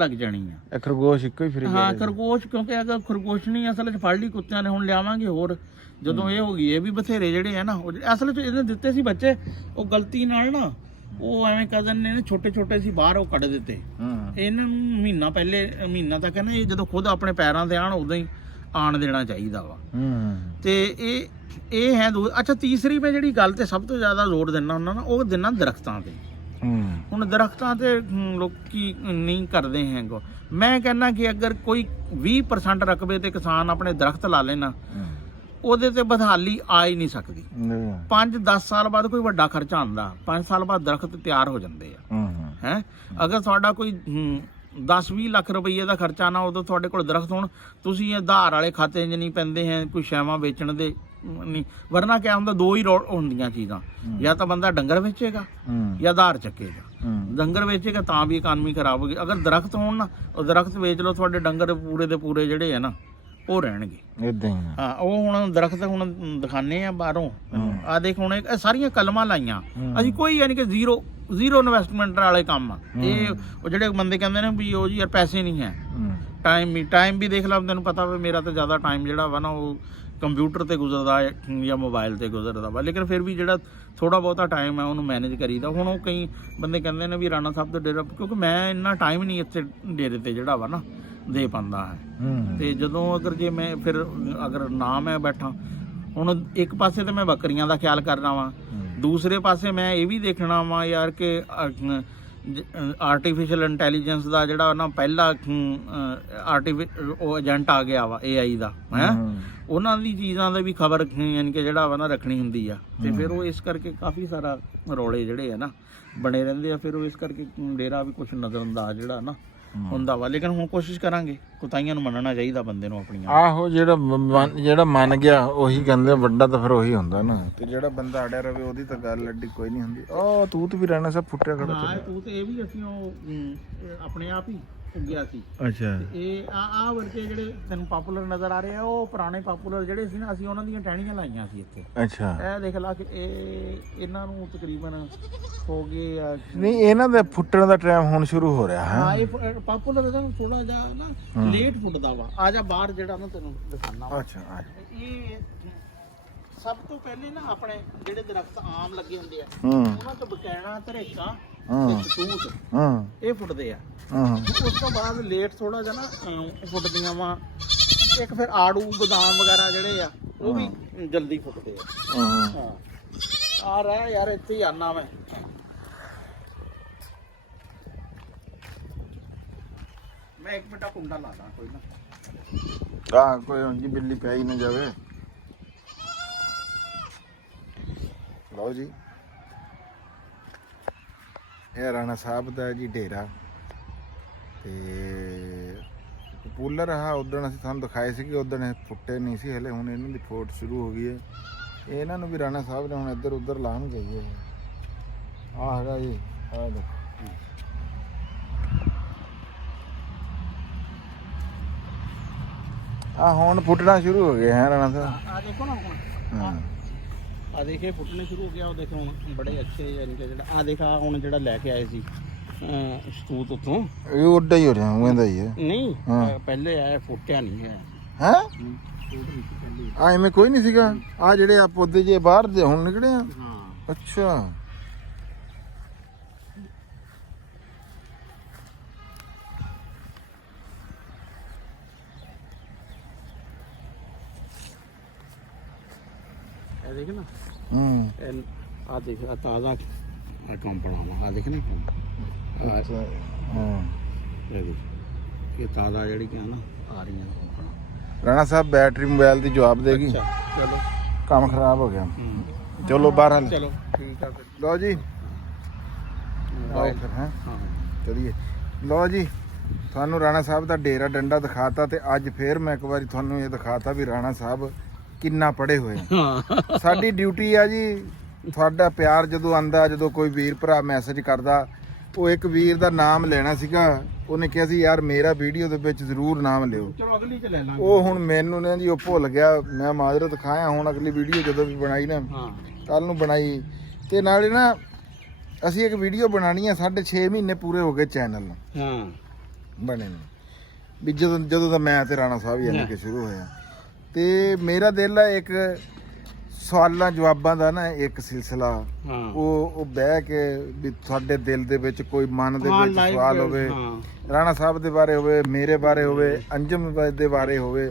ਲੱਗ ਜਾਣੀ ਆ। ਇਹ ਖਰਗੋਸ਼ ਇੱਕੋ ਹੀ ਫਿਰੀ। ਹਾਂ ਖਰਗੋਸ਼, ਕਿਉਂਕਿ ਅਗਰ ਖਰਗੋਸ਼ ਨਹੀਂ ਅਸਲ 'ਚ ਫੜ ਲਈ ਕੁੱਤਿਆਂ ਨੇ, ਹੁਣ ਲਿਆਵਾਂਗੇ ਹੋਰ ਜਦੋਂ ਇਹ ਹੋ ਗਈ। ਇਹ ਵੀ ਬਥੇਰੇ ਜਿਹੜੇ ਆ ਨਾ ਅਸਲ 'ਚ ਇਹਨੇ ਦਿੱਤੇ ਸੀ ਬੱਚੇ, ਉਹ ਗਲਤੀ ਨਾਲ ਨਾ ਉਹ ਐਵੇਂ ਕਜ਼ਨ ਨੇ ਛੋਟੇ ਸੀ ਬਾਹਰ ਉਹ ਕੱਢ ਦਿੱਤੇ। ਇਹਨਾਂ ਨੂੰ ਮਹੀਨਾ ਤੱਕ ਨਾ ਇਹ ਜਦੋਂ ਖੁਦ ਆਪਣੇ ਪੈਰਾਂ ਤੇ ਆਣ ਉਦੋਂ ਹੀ ਆਣ ਦੇਣਾ ਚਾਹੀਦਾ ਵਾ। ਤੇ ਇਹ ਹੈ ਅੱਛਾ। ਤੀਸਰੀ ਮੈਂ ਜਿਹੜੀ ਗੱਲ ਤੇ ਸਭ ਤੋਂ ਜ਼ਿਆਦਾ ਜ਼ੋਰ ਦਿੰਦਾ ਹੁੰਦਾ ਨਾ, ਉਹ ਦਿੰਦਾ ਦਰਖਤਾਂ ਤੇ। ਹੁਣ ਦਰਖਤਾਂ ਤੇ ਲੋਕੀ ਨਹੀਂ ਕਰਦੇ ਹੈ। ਮੈਂ ਕਹਿੰਦਾ ਕਿ ਅਗਰ ਕੋਈ 20% ਰਕਬੇ ਤੇ ਕਿਸਾਨ ਆਪਣੇ ਦਰਖਤ ਲਾ ਲੈਣਾ, ਉਹਦੇ ਤੇ ਬਦਹਾਲੀ ਆ ਹੀ ਨਹੀਂ ਸਕਦੀ। 5-10 ਸਾਲ ਬਾਅਦ ਕੋਈ ਵੱਡਾ ਖਰਚਾ ਆਉਂਦਾ, 5 ਸਾਲ ਬਾਅਦ ਦਰਖਤ ਤਿਆਰ ਹੋ ਜਾਂਦੇ ਆ ਹੈ। ਅਗਰ ਤੁਹਾਡਾ ਕੋਈ 10-20 ਲੱਖ ਰੁਪਈਏ ਦਾ ਖਰਚਾ ਨਾ, ਉਦੋਂ ਤੁਹਾਡੇ ਕੋਲ ਦਰਖਤ ਹੋਣ, ਤੁਸੀਂ ਇਹ ਆਧਾਰ ਵਾਲੇ ਖਾਤੇ 'ਚ ਨਹੀਂ ਪੈਂਦੇ ਹੈ ਕੋਈ ਸ਼ੈਵਾਂ ਵੇਚਣ ਦੇ ਨਹੀਂ। ਵਰਨਾ ਕਿਆ ਹੁੰਦਾ, 2 ਹੀ ਹੁੰਦੀਆਂ ਚੀਜ਼ਾਂ, ਜਾਂ ਤਾਂ ਬੰਦਾ ਡੰਗਰ ਵੇਚੇਗਾ ਜਾਂ ਆਧਾਰ ਚੱਕੇਗਾ। ਡੰਗਰ ਵੇਚੇਗਾ ਤਾਂ ਵੀ ਇਕਾਨਮੀ ਖਰਾਬ ਹੋ ਗਈ। ਅਗਰ ਦਰਖਤ ਹੋਣ ਨਾ, ਉਹ ਦਰਖਤ ਵੇਚ ਲਓ, ਤੁਹਾਡੇ ਡੰਗਰ ਪੂਰੇ ਦੇ ਪੂਰੇ ਜਿਹੜੇ ਆ ਨਾ ਉਹ ਰਹਿਣਗੇ ਇਦਾਂ ਹੀ। ਹਾਂ ਉਹ ਹੁਣ ਦਰਖਤ ਹੁਣ ਦਿਖਾਣੇ ਆ ਬਾਹਰੋਂ। ਆ ਦੇਖ ਹੁਣ ਇਹ ਸਾਰੀਆਂ ਕਲਮਾਂ ਲਾਈਆਂ ਅਸੀਂ, ਕੋਈ ਯਾਨੀ ਕਿ ਜ਼ੀਰੋ ਇਨਵੈਸਟਮੈਂਟ ਵਾਲੇ ਕੰਮ ਆ ਇਹ। ਉਹ ਜਿਹੜੇ ਬੰਦੇ ਕਹਿੰਦੇ ਨੇ ਵੀ ਉਹ ਜੀ ਯਾਰ ਪੈਸੇ ਨਹੀਂ ਹੈ, ਟਾਈਮ ਵੀ ਦੇਖ ਲਾ। ਤੈਨੂੰ ਪਤਾ ਵਾ ਮੇਰਾ ਤਾਂ ਜ਼ਿਆਦਾ ਟਾਈਮ ਜਿਹੜਾ ਵਾ ਨਾ ਉਹ ਕੰਪਿਊਟਰ ਤੇ ਗੁਜ਼ਰਦਾ ਜਾਂ ਮੋਬਾਈਲ ਤੇ ਗੁਜ਼ਰਦਾ ਵਾ, ਲੇਕਿਨ ਫਿਰ ਵੀ ਜਿਹੜਾ ਥੋੜਾ ਬਹੁਤਾ ਟਾਈਮ ਹੈ ਉਹਨੂੰ ਮੈਨੇਜ ਕਰੀਦਾ। ਹੁਣ ਉਹ ਕਈ ਬੰਦੇ ਕਹਿੰਦੇ ਨੇ ਵੀ ਰਾਣਾ ਸਾਹਿਬ ਦਾ ਡੇਰਾ, ਕਿਉਂਕਿ ਮੈਂ ਇੰਨਾ ਟਾਈਮ ਨਹੀਂ ਇੱਥੇ ਡੇਰੇ ਤੇ ਜਿਹੜਾ ਵਾ ਨਾ ਦੇ ਪਾਉਂਦਾ ਹੈ। ਤੇ ਜਦੋਂ ਅਗਰ ਮੈਂ ਫਿਰ ਅਗਰ ਨਾ ਮੈਂ ਬੈਠਾ, ਹੁਣ ਇੱਕ ਪਾਸੇ ਤੇ ਮੈਂ ਬੱਕਰੀਆਂ ਦਾ ਖਿਆਲ ਕਰਨਾ ਵਾ, ਦੂਸਰੇ ਪਾਸੇ ਮੈਂ ਇਹ ਵੀ ਦੇਖਣਾ ਵਾ ਯਾਰ ਕਿ ਆਰਟੀਫਿਸ਼ੀਅਲ ਇੰਟੈਲੀਜੈਂਸ ਦਾ ਜਿਹੜਾ ਨਾ ਪਹਿਲਾ ਉਹ ਏਜੰਟ ਆ ਗਿਆ ਵਾ AI ਦਾ ਹੈ, ਉਹਨਾਂ ਦੀ ਚੀਜ਼ਾਂ ਦੇ ਵੀ ਖਬਰ ਯਾਨੀ ਕਿ ਜਿਹੜਾ ਵਾ ਨਾ ਰੱਖਣੀ ਹੁੰਦੀ ਆ। ਤੇ ਫਿਰ ਉਹ ਇਸ ਕਰਕੇ ਕਾਫੀ ਸਾਰਾ ਰੌਲੇ ਜਿਹੜੇ ਆ ਨਾ ਬਣੇ ਰਹਿੰਦੇ ਆ। ਫਿਰ ਉਹ ਇਸ ਕਰਕੇ ਡੇਰਾ ਵੀ ਕੁਛ ਨਜ਼ਰਅੰਦਾਜ਼ ਜਿਹੜਾ ਨਾ ਹੁੰਦਾ ਵਾ। ਲੇਕਿਨ ਹੁਣ ਕੋਸ਼ਿਸ਼ ਕਰਾਂਗੇ, ਕੁਤਾਈਆਂ ਨੂੰ ਮੰਨਣਾ ਚਾਹੀਦਾ ਬੰਦੇ ਨੂੰ ਆਪਣੀਆਂ। ਆਹੋ ਜਿਹੜਾ ਮੰਨ ਗਿਆ ਉਹੀ ਕਹਿੰਦੇ ਵੱਡਾ ਤਾਂ ਫਿਰ ਉਹੀ ਹੁੰਦਾ ਨਾ। ਤੇ ਜਿਹੜਾ ਬੰਦਾ ਅੜਿਆ ਰਵੇ ਉਹਦੀ ਤਾਂ ਗੱਲ ਐਡੀ ਕੋਈ ਨਹੀਂ ਹੁੰਦੀ। ਉਹ ਤੂਤ ਵੀ ਰਹਿਣਾ ਸਭ ਫੁੱਟਿਆ ਖੜਾ। ਹਾਂ ਤੂਤ ਇਹ ਵੀ ਅਸੀਂ ਉਹ ਆਪਣੇ ਆਪ ਹੀ ਉੱਗਿਆ ਸੀ। ਅੱਛਾ। ਇਹ ਆ ਵਰਕੇ ਜਿਹੜੇ ਤੈਨੂੰ ਪਾਪੂਲਰ ਨਜ਼ਰ ਆ ਰਹੇ ਆ, ਉਹ ਪੁਰਾਣੇ ਪਾਪੂਲਰ ਜਿਹੜੇ ਸੀ ਨਾ, ਅਸੀਂ ਉਹਨਾਂ ਦੀਆਂ ਟਹਿਣੀਆਂ ਲਾਈਆਂ ਸੀ ਇੱਥੇ। ਅੱਛਾ। ਇਹ ਦੇਖ ਲਾ ਕਿ ਇਹਨਾਂ ਨੂੰ ਤਕਰੀਬਨ ਹੋ ਗਏ ਆ। ਨਹੀਂ ਇਹਨਾਂ ਦੇ ਫੁੱਟਣ ਦਾ ਟਾਈਮ ਹੁਣ ਸ਼ੁਰੂ ਹੋ ਰਿਹਾ ਹੈ। ਹਾਂ ਇਹ ਪਾਪੂਲਰ ਦਾ ਥੋੜਾ ਜਿਹਾ ਨਾ ਲੇਟ ਫੁੱਟਦਾ ਵਾ। ਆ ਜਾ ਬਾਹਰ ਜਿਹੜਾ ਨਾ ਤੈਨੂੰ ਦਿਖਾਣਾ। ਅੱਛਾ। ਇਹ ਸਭ ਤੋਂ ਪਹਿਲੇ ਨਾ ਆਪਣੇ ਜਿਹੜੇ ਦਰਖਤ ਆਮ ਲੱਗੇ ਹੁੰਦੇ ਆ ਉਹਨਾਂ ਤੋਂ ਬਕੈਣਾ, ਧਰੇਕਾਂ ਤੇ ਤੂਤ ਇਹ ਫੁੱਟਦੇ ਆ। ਉਸ ਤੋਂ ਬਾਅਦ ਲੇਟ ਥੋੜਾ ਜਿਹਾ ਨਾ ਫੁੱਟਦੀਆਂ ਵਾ। ਇੱਕ ਫਿਰ ਆੜੂ, ਬਦਾਮ ਵਗੈਰਾ ਜਿਹੜੇ ਆ ਉਹ ਵੀ ਜਲਦੀ ਫੁੱਟਦੇ ਆ। ਆ ਰਿਹਾ ਯਾਰ, ਇੱਥੇ ਹੀ ਆਨਾ ਮੈਂ। ਮੈਂ 1 ਮਿੰਟ ਕੁੰਡਾ ਲਾ ਦਾਂ ਕੋਈ ਨਾ। ਆ ਕੋਈ ਉਂਝ ਬਿੱਲੀ ਪੈ ਹੀ ਨਾ ਜਾਵੇ। ਲਓ ਜੀ, ਇਹ ਰਾਣਾ ਸਾਹਿਬ ਦਾ ਜੀ ਡੇਰਾ। ਤੇ ਕੂਲਰ ਆ ਉਦਣ ਅਸੀਂ ਤੁਹਾਨੂੰ ਦਿਖਾਏ ਸੀ ਕਿ ਉਦਣ ਇਹ ਫੁੱਟੇ ਨਹੀਂ ਸੀ ਹਲੇ, ਹੁਣ ਇਹਨਾਂ ਦੀ ਫੋਟ ਸ਼ੁਰੂ ਹੋ ਗਈ ਹੈ। ਇਹਨਾਂ ਨੂੰ ਵੀ ਰਾਣਾ ਸਾਹਿਬ ਨੇ ਹੁਣ ਇੱਧਰ ਉੱਧਰ ਲਾਉਣ ਚਾਹੀਏ। ਆ ਹੈਗਾ ਜੀ, ਆ ਦੇਖੋ ਆ ਹੁਣ ਫੁੱਟਣਾ ਸ਼ੁਰੂ ਹੋ ਗਏ ਹੈ ਰਾਣਾ ਸਾਹਿਬ। ਆ ਦੇਖੋ ਨਾ ਹੁਣ, ਹਾਂ ਆ ਦੇਖੇ ਫੁੱਟਣੇ ਸ਼ੁਰੂ ਹੋ ਗਿਆ। ਉਹ ਦੇਖੋ ਹੁਣ ਬੜੇ ਅੱਛੇ, ਯਾਨੀ ਕਿ ਜਿਹੜਾ ਆ ਦੇਖਾ ਹੁਣ ਜਿਹੜਾ ਲੈ ਕੇ ਆਏ ਸੀ ਸਤੂਤ ਉੱਥੋਂ, ਇਹ ਉੱਡਾ ਹੀ ਹੋ ਰਿਹਾ ਉਹਦਾ ਹੀ ਹੈ। ਨਹੀਂ ਹਾਂ। ਪਹਿਲੇ ਆਇਆ, ਫੁੱਟਿਆ ਨਹੀਂ ਹੈ। ਹੈ ਆ ਐਵੇਂ ਕੋਈ ਨਹੀਂ ਸੀਗਾ। ਆ ਜਿਹੜੇ ਆ ਪੌਦੇ ਜੇ ਬਾਹਰ ਦੇ ਹੁਣ ਨਿਕਲੇ ਆ। ਹਾਂ ਅੱਛਾ ਇਹ ਦੇਖ ਨਾ, ਹੂੰ ਆ ਦੇਖ ਆ ਤਾਜ਼ਾ ਆ ਕੰਮ ਬਣਾਵਾ। ਆ ਦੇਖ ਨਾ ਹਾਂ ਇਹ ਦੇਖ, ਇਹ ਤਾਜ਼ਾ ਜਿਹੜੀ ਕਿ ਨਾ ਆ ਰਹੀਆਂ ਕੰਪਣਾ। ਰਾਣਾ ਸਾਹਿਬ ਬੈਟਰੀ ਮੋਬਾਈਲ ਦੀ ਜਵਾਬ ਦੇਗੀ। ਚਲੋ ਕੰਮ ਖਰਾਬ ਹੋ ਗਿਆ। ਚਲੋ ਬਾਹਰ ਹਲ। ਚਲੋ ਠੀਕ ਆ ਫਿਰ। ਲਓ ਜੀ, ਆਓ ਫਿਰ ਹੈ ਹਾਂ ਚਲੀਏ। ਲਓ ਜੀ, ਤੁਹਾਨੂੰ ਰਾਣਾ ਸਾਹਿਬ ਦਾ ਡੇਰਾ ਡੰਡਾ ਦਿਖਾਤਾ ਤੇ ਅੱਜ ਫੇਰ ਮੈਂ ਇੱਕ ਵਾਰੀ ਤੁਹਾਨੂੰ ਇਹ ਦਿਖਾਤਾ ਵੀ ਰਾਣਾ ਸਾਹਿਬ ਕਿੰਨਾ ਪੜ੍ਹੇ ਹੋਏ ਆ। ਹਾਂ ਸਾਡੀ ਡਿਊਟੀ ਆ ਜੀ ਤੁਹਾਡਾ ਪਿਆਰ ਜਦੋਂ ਆਂਦਾ, ਜਦੋਂ ਕੋਈ ਵੀਰ ਭਰਾ ਮੈਸੇਜ ਕਰਦਾ, ਉਹ ਇੱਕ ਵੀਰ ਦਾ ਨਾਮ ਲੈਣਾ ਸੀਗਾ। ਉਹਨੇ ਕਿਹਾ ਸੀ ਯਾਰ ਮੇਰਾ ਵੀਡੀਓ ਦੇ ਵਿੱਚ ਜ਼ਰੂਰ ਨਾਮ ਲਿਓ। ਚਲੋ ਅਗਲੀ ਚ ਲੈ ਲਾਂਗੇ। ਉਹ ਹੁਣ ਮੈਨੂੰ ਨਾ ਜੀ ਉਹ ਭੁੱਲ ਗਿਆ। ਮੈਂ ਮਾਜ਼ਰਤ ਖਾਇਆ। ਹੁਣ ਅਗਲੀ ਵੀਡੀਓ ਜਦੋਂ ਵੀ ਬਣਾਈ ਨਾ, ਹਾਂ ਕੱਲ ਨੂੰ ਬਣਾਈ ਤੇ ਨਾਲੇ ਨਾ ਅਸੀਂ ਇੱਕ ਵੀਡੀਓ ਬਣਾਣੀ ਆ। 6.5 ਮਹੀਨੇ ਪੂਰੇ ਹੋ ਗਏ ਚੈਨਲ ਨੂੰ ਹਾਂ ਬਣੇ ਨੂੰ, ਵੀ ਜਦੋਂ ਦਾ ਮੈਂ ਤੇ ਰਾਣਾ ਸਾਹਿਬ ਯਾਨੀ ਕਿ ਸ਼ੁਰੂ ਹੋਇਆ। ਤੇ ਮੇਰਾ ਦਿਲ ਹੈ ਇੱਕ ਸਵਾਲਾਂ ਜਵਾਬਾਂ ਦਾ ਨਾ ਇੱਕ ਸਿਲਸਿਲਾ, ਹਾਂ ਉਹ ਬਹਿ ਕੇ ਵੀ ਤੁਹਾਡੇ ਦਿਲ ਦੇ ਵਿੱਚ ਕੋਈ ਮਨ ਦੇ ਵਿੱਚ ਸਵਾਲ ਹੋਵੇ, ਰਾਣਾ ਸਾਹਿਬ ਦੇ ਬਾਰੇ ਹੋਵੇ, ਮੇਰੇ ਬਾਰੇ ਹੋਵੇ, ਅੰਜਮ ਦੇ ਬਾਰੇ ਹੋਵੇ,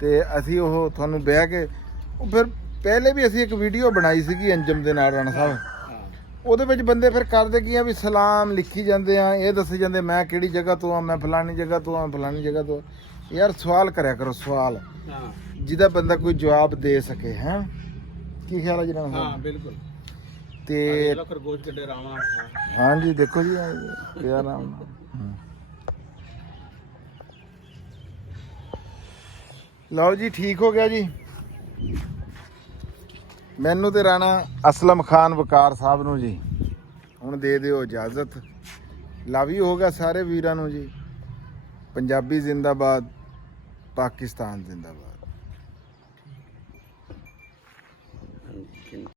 ਤੇ ਅਸੀਂ ਉਹ ਤੁਹਾਨੂੰ ਬਹਿ ਕੇ ਉਹ ਫਿਰ ਪਹਿਲੇ ਵੀ ਅਸੀਂ ਇੱਕ ਵੀਡੀਓ ਬਣਾਈ ਸੀਗੀ ਅੰਜਮ ਦੇ ਨਾਲ ਰਾਣਾ ਸਾਹਿਬ। ਉਹਦੇ ਵਿੱਚ ਬੰਦੇ ਫਿਰ ਕਰਦੇ ਕੀ ਆ ਵੀ ਸਲਾਮ ਲਿਖੀ ਜਾਂਦੇ ਆ, ਇਹ ਦੱਸੀ ਜਾਂਦੇ ਮੈਂ ਕਿਹੜੀ ਜਗ੍ਹਾ ਤੋਂ ਆ, ਮੈਂ ਫਲਾਨੀ ਜਗ੍ਹਾ ਤੋਂ ਆ, ਫਲਾਨੀ ਜਗ੍ਹਾ ਤੋਂ। ਯਾਰ ਸਵਾਲ ਕਰਿਆ ਕਰੋ, ਸਵਾਲ ਜਿਹਦਾ ਬੰਦਾ ਕੋਈ ਜਵਾਬ ਦੇ ਸਕੇ। ਹੈ ਕੀ ਖਿਆਲ ਹੈ ਜੀ ਰਾਣਾ ਸਾਹਿਬ? ਹਾਂ ਬਿਲਕੁਲ। ਤੇ ਖਰਗੋਸ਼ ਕਿੱਡੇ ਰਾਵਾਂ। ਹਾਂਜੀ ਦੇਖੋ ਜੀ ਪਿਆਰ ਨਾਮ। ਲਓ ਜੀ ਠੀਕ ਹੋ ਗਿਆ ਜੀ। ਮੈਨੂੰ ਤੇ ਰਾਣਾ ਅਸਲਮ ਖਾਨ ਵਕਾਰ ਸਾਹਿਬ ਨੂੰ ਜੀ ਹੁਣ ਦੇ ਦਿਓ ਇਜਾਜ਼ਤ। ਲਵ ਯੂ ਹੋਗਾ ਸਾਰੇ ਵੀਰਾਂ ਨੂੰ ਜੀ। ਪੰਜਾਬੀ ਜ਼ਿੰਦਾਬਾਦ, ਪਾਕਿਸਤਾਨ ਜ਼ਿੰਦਾਬਾਦ।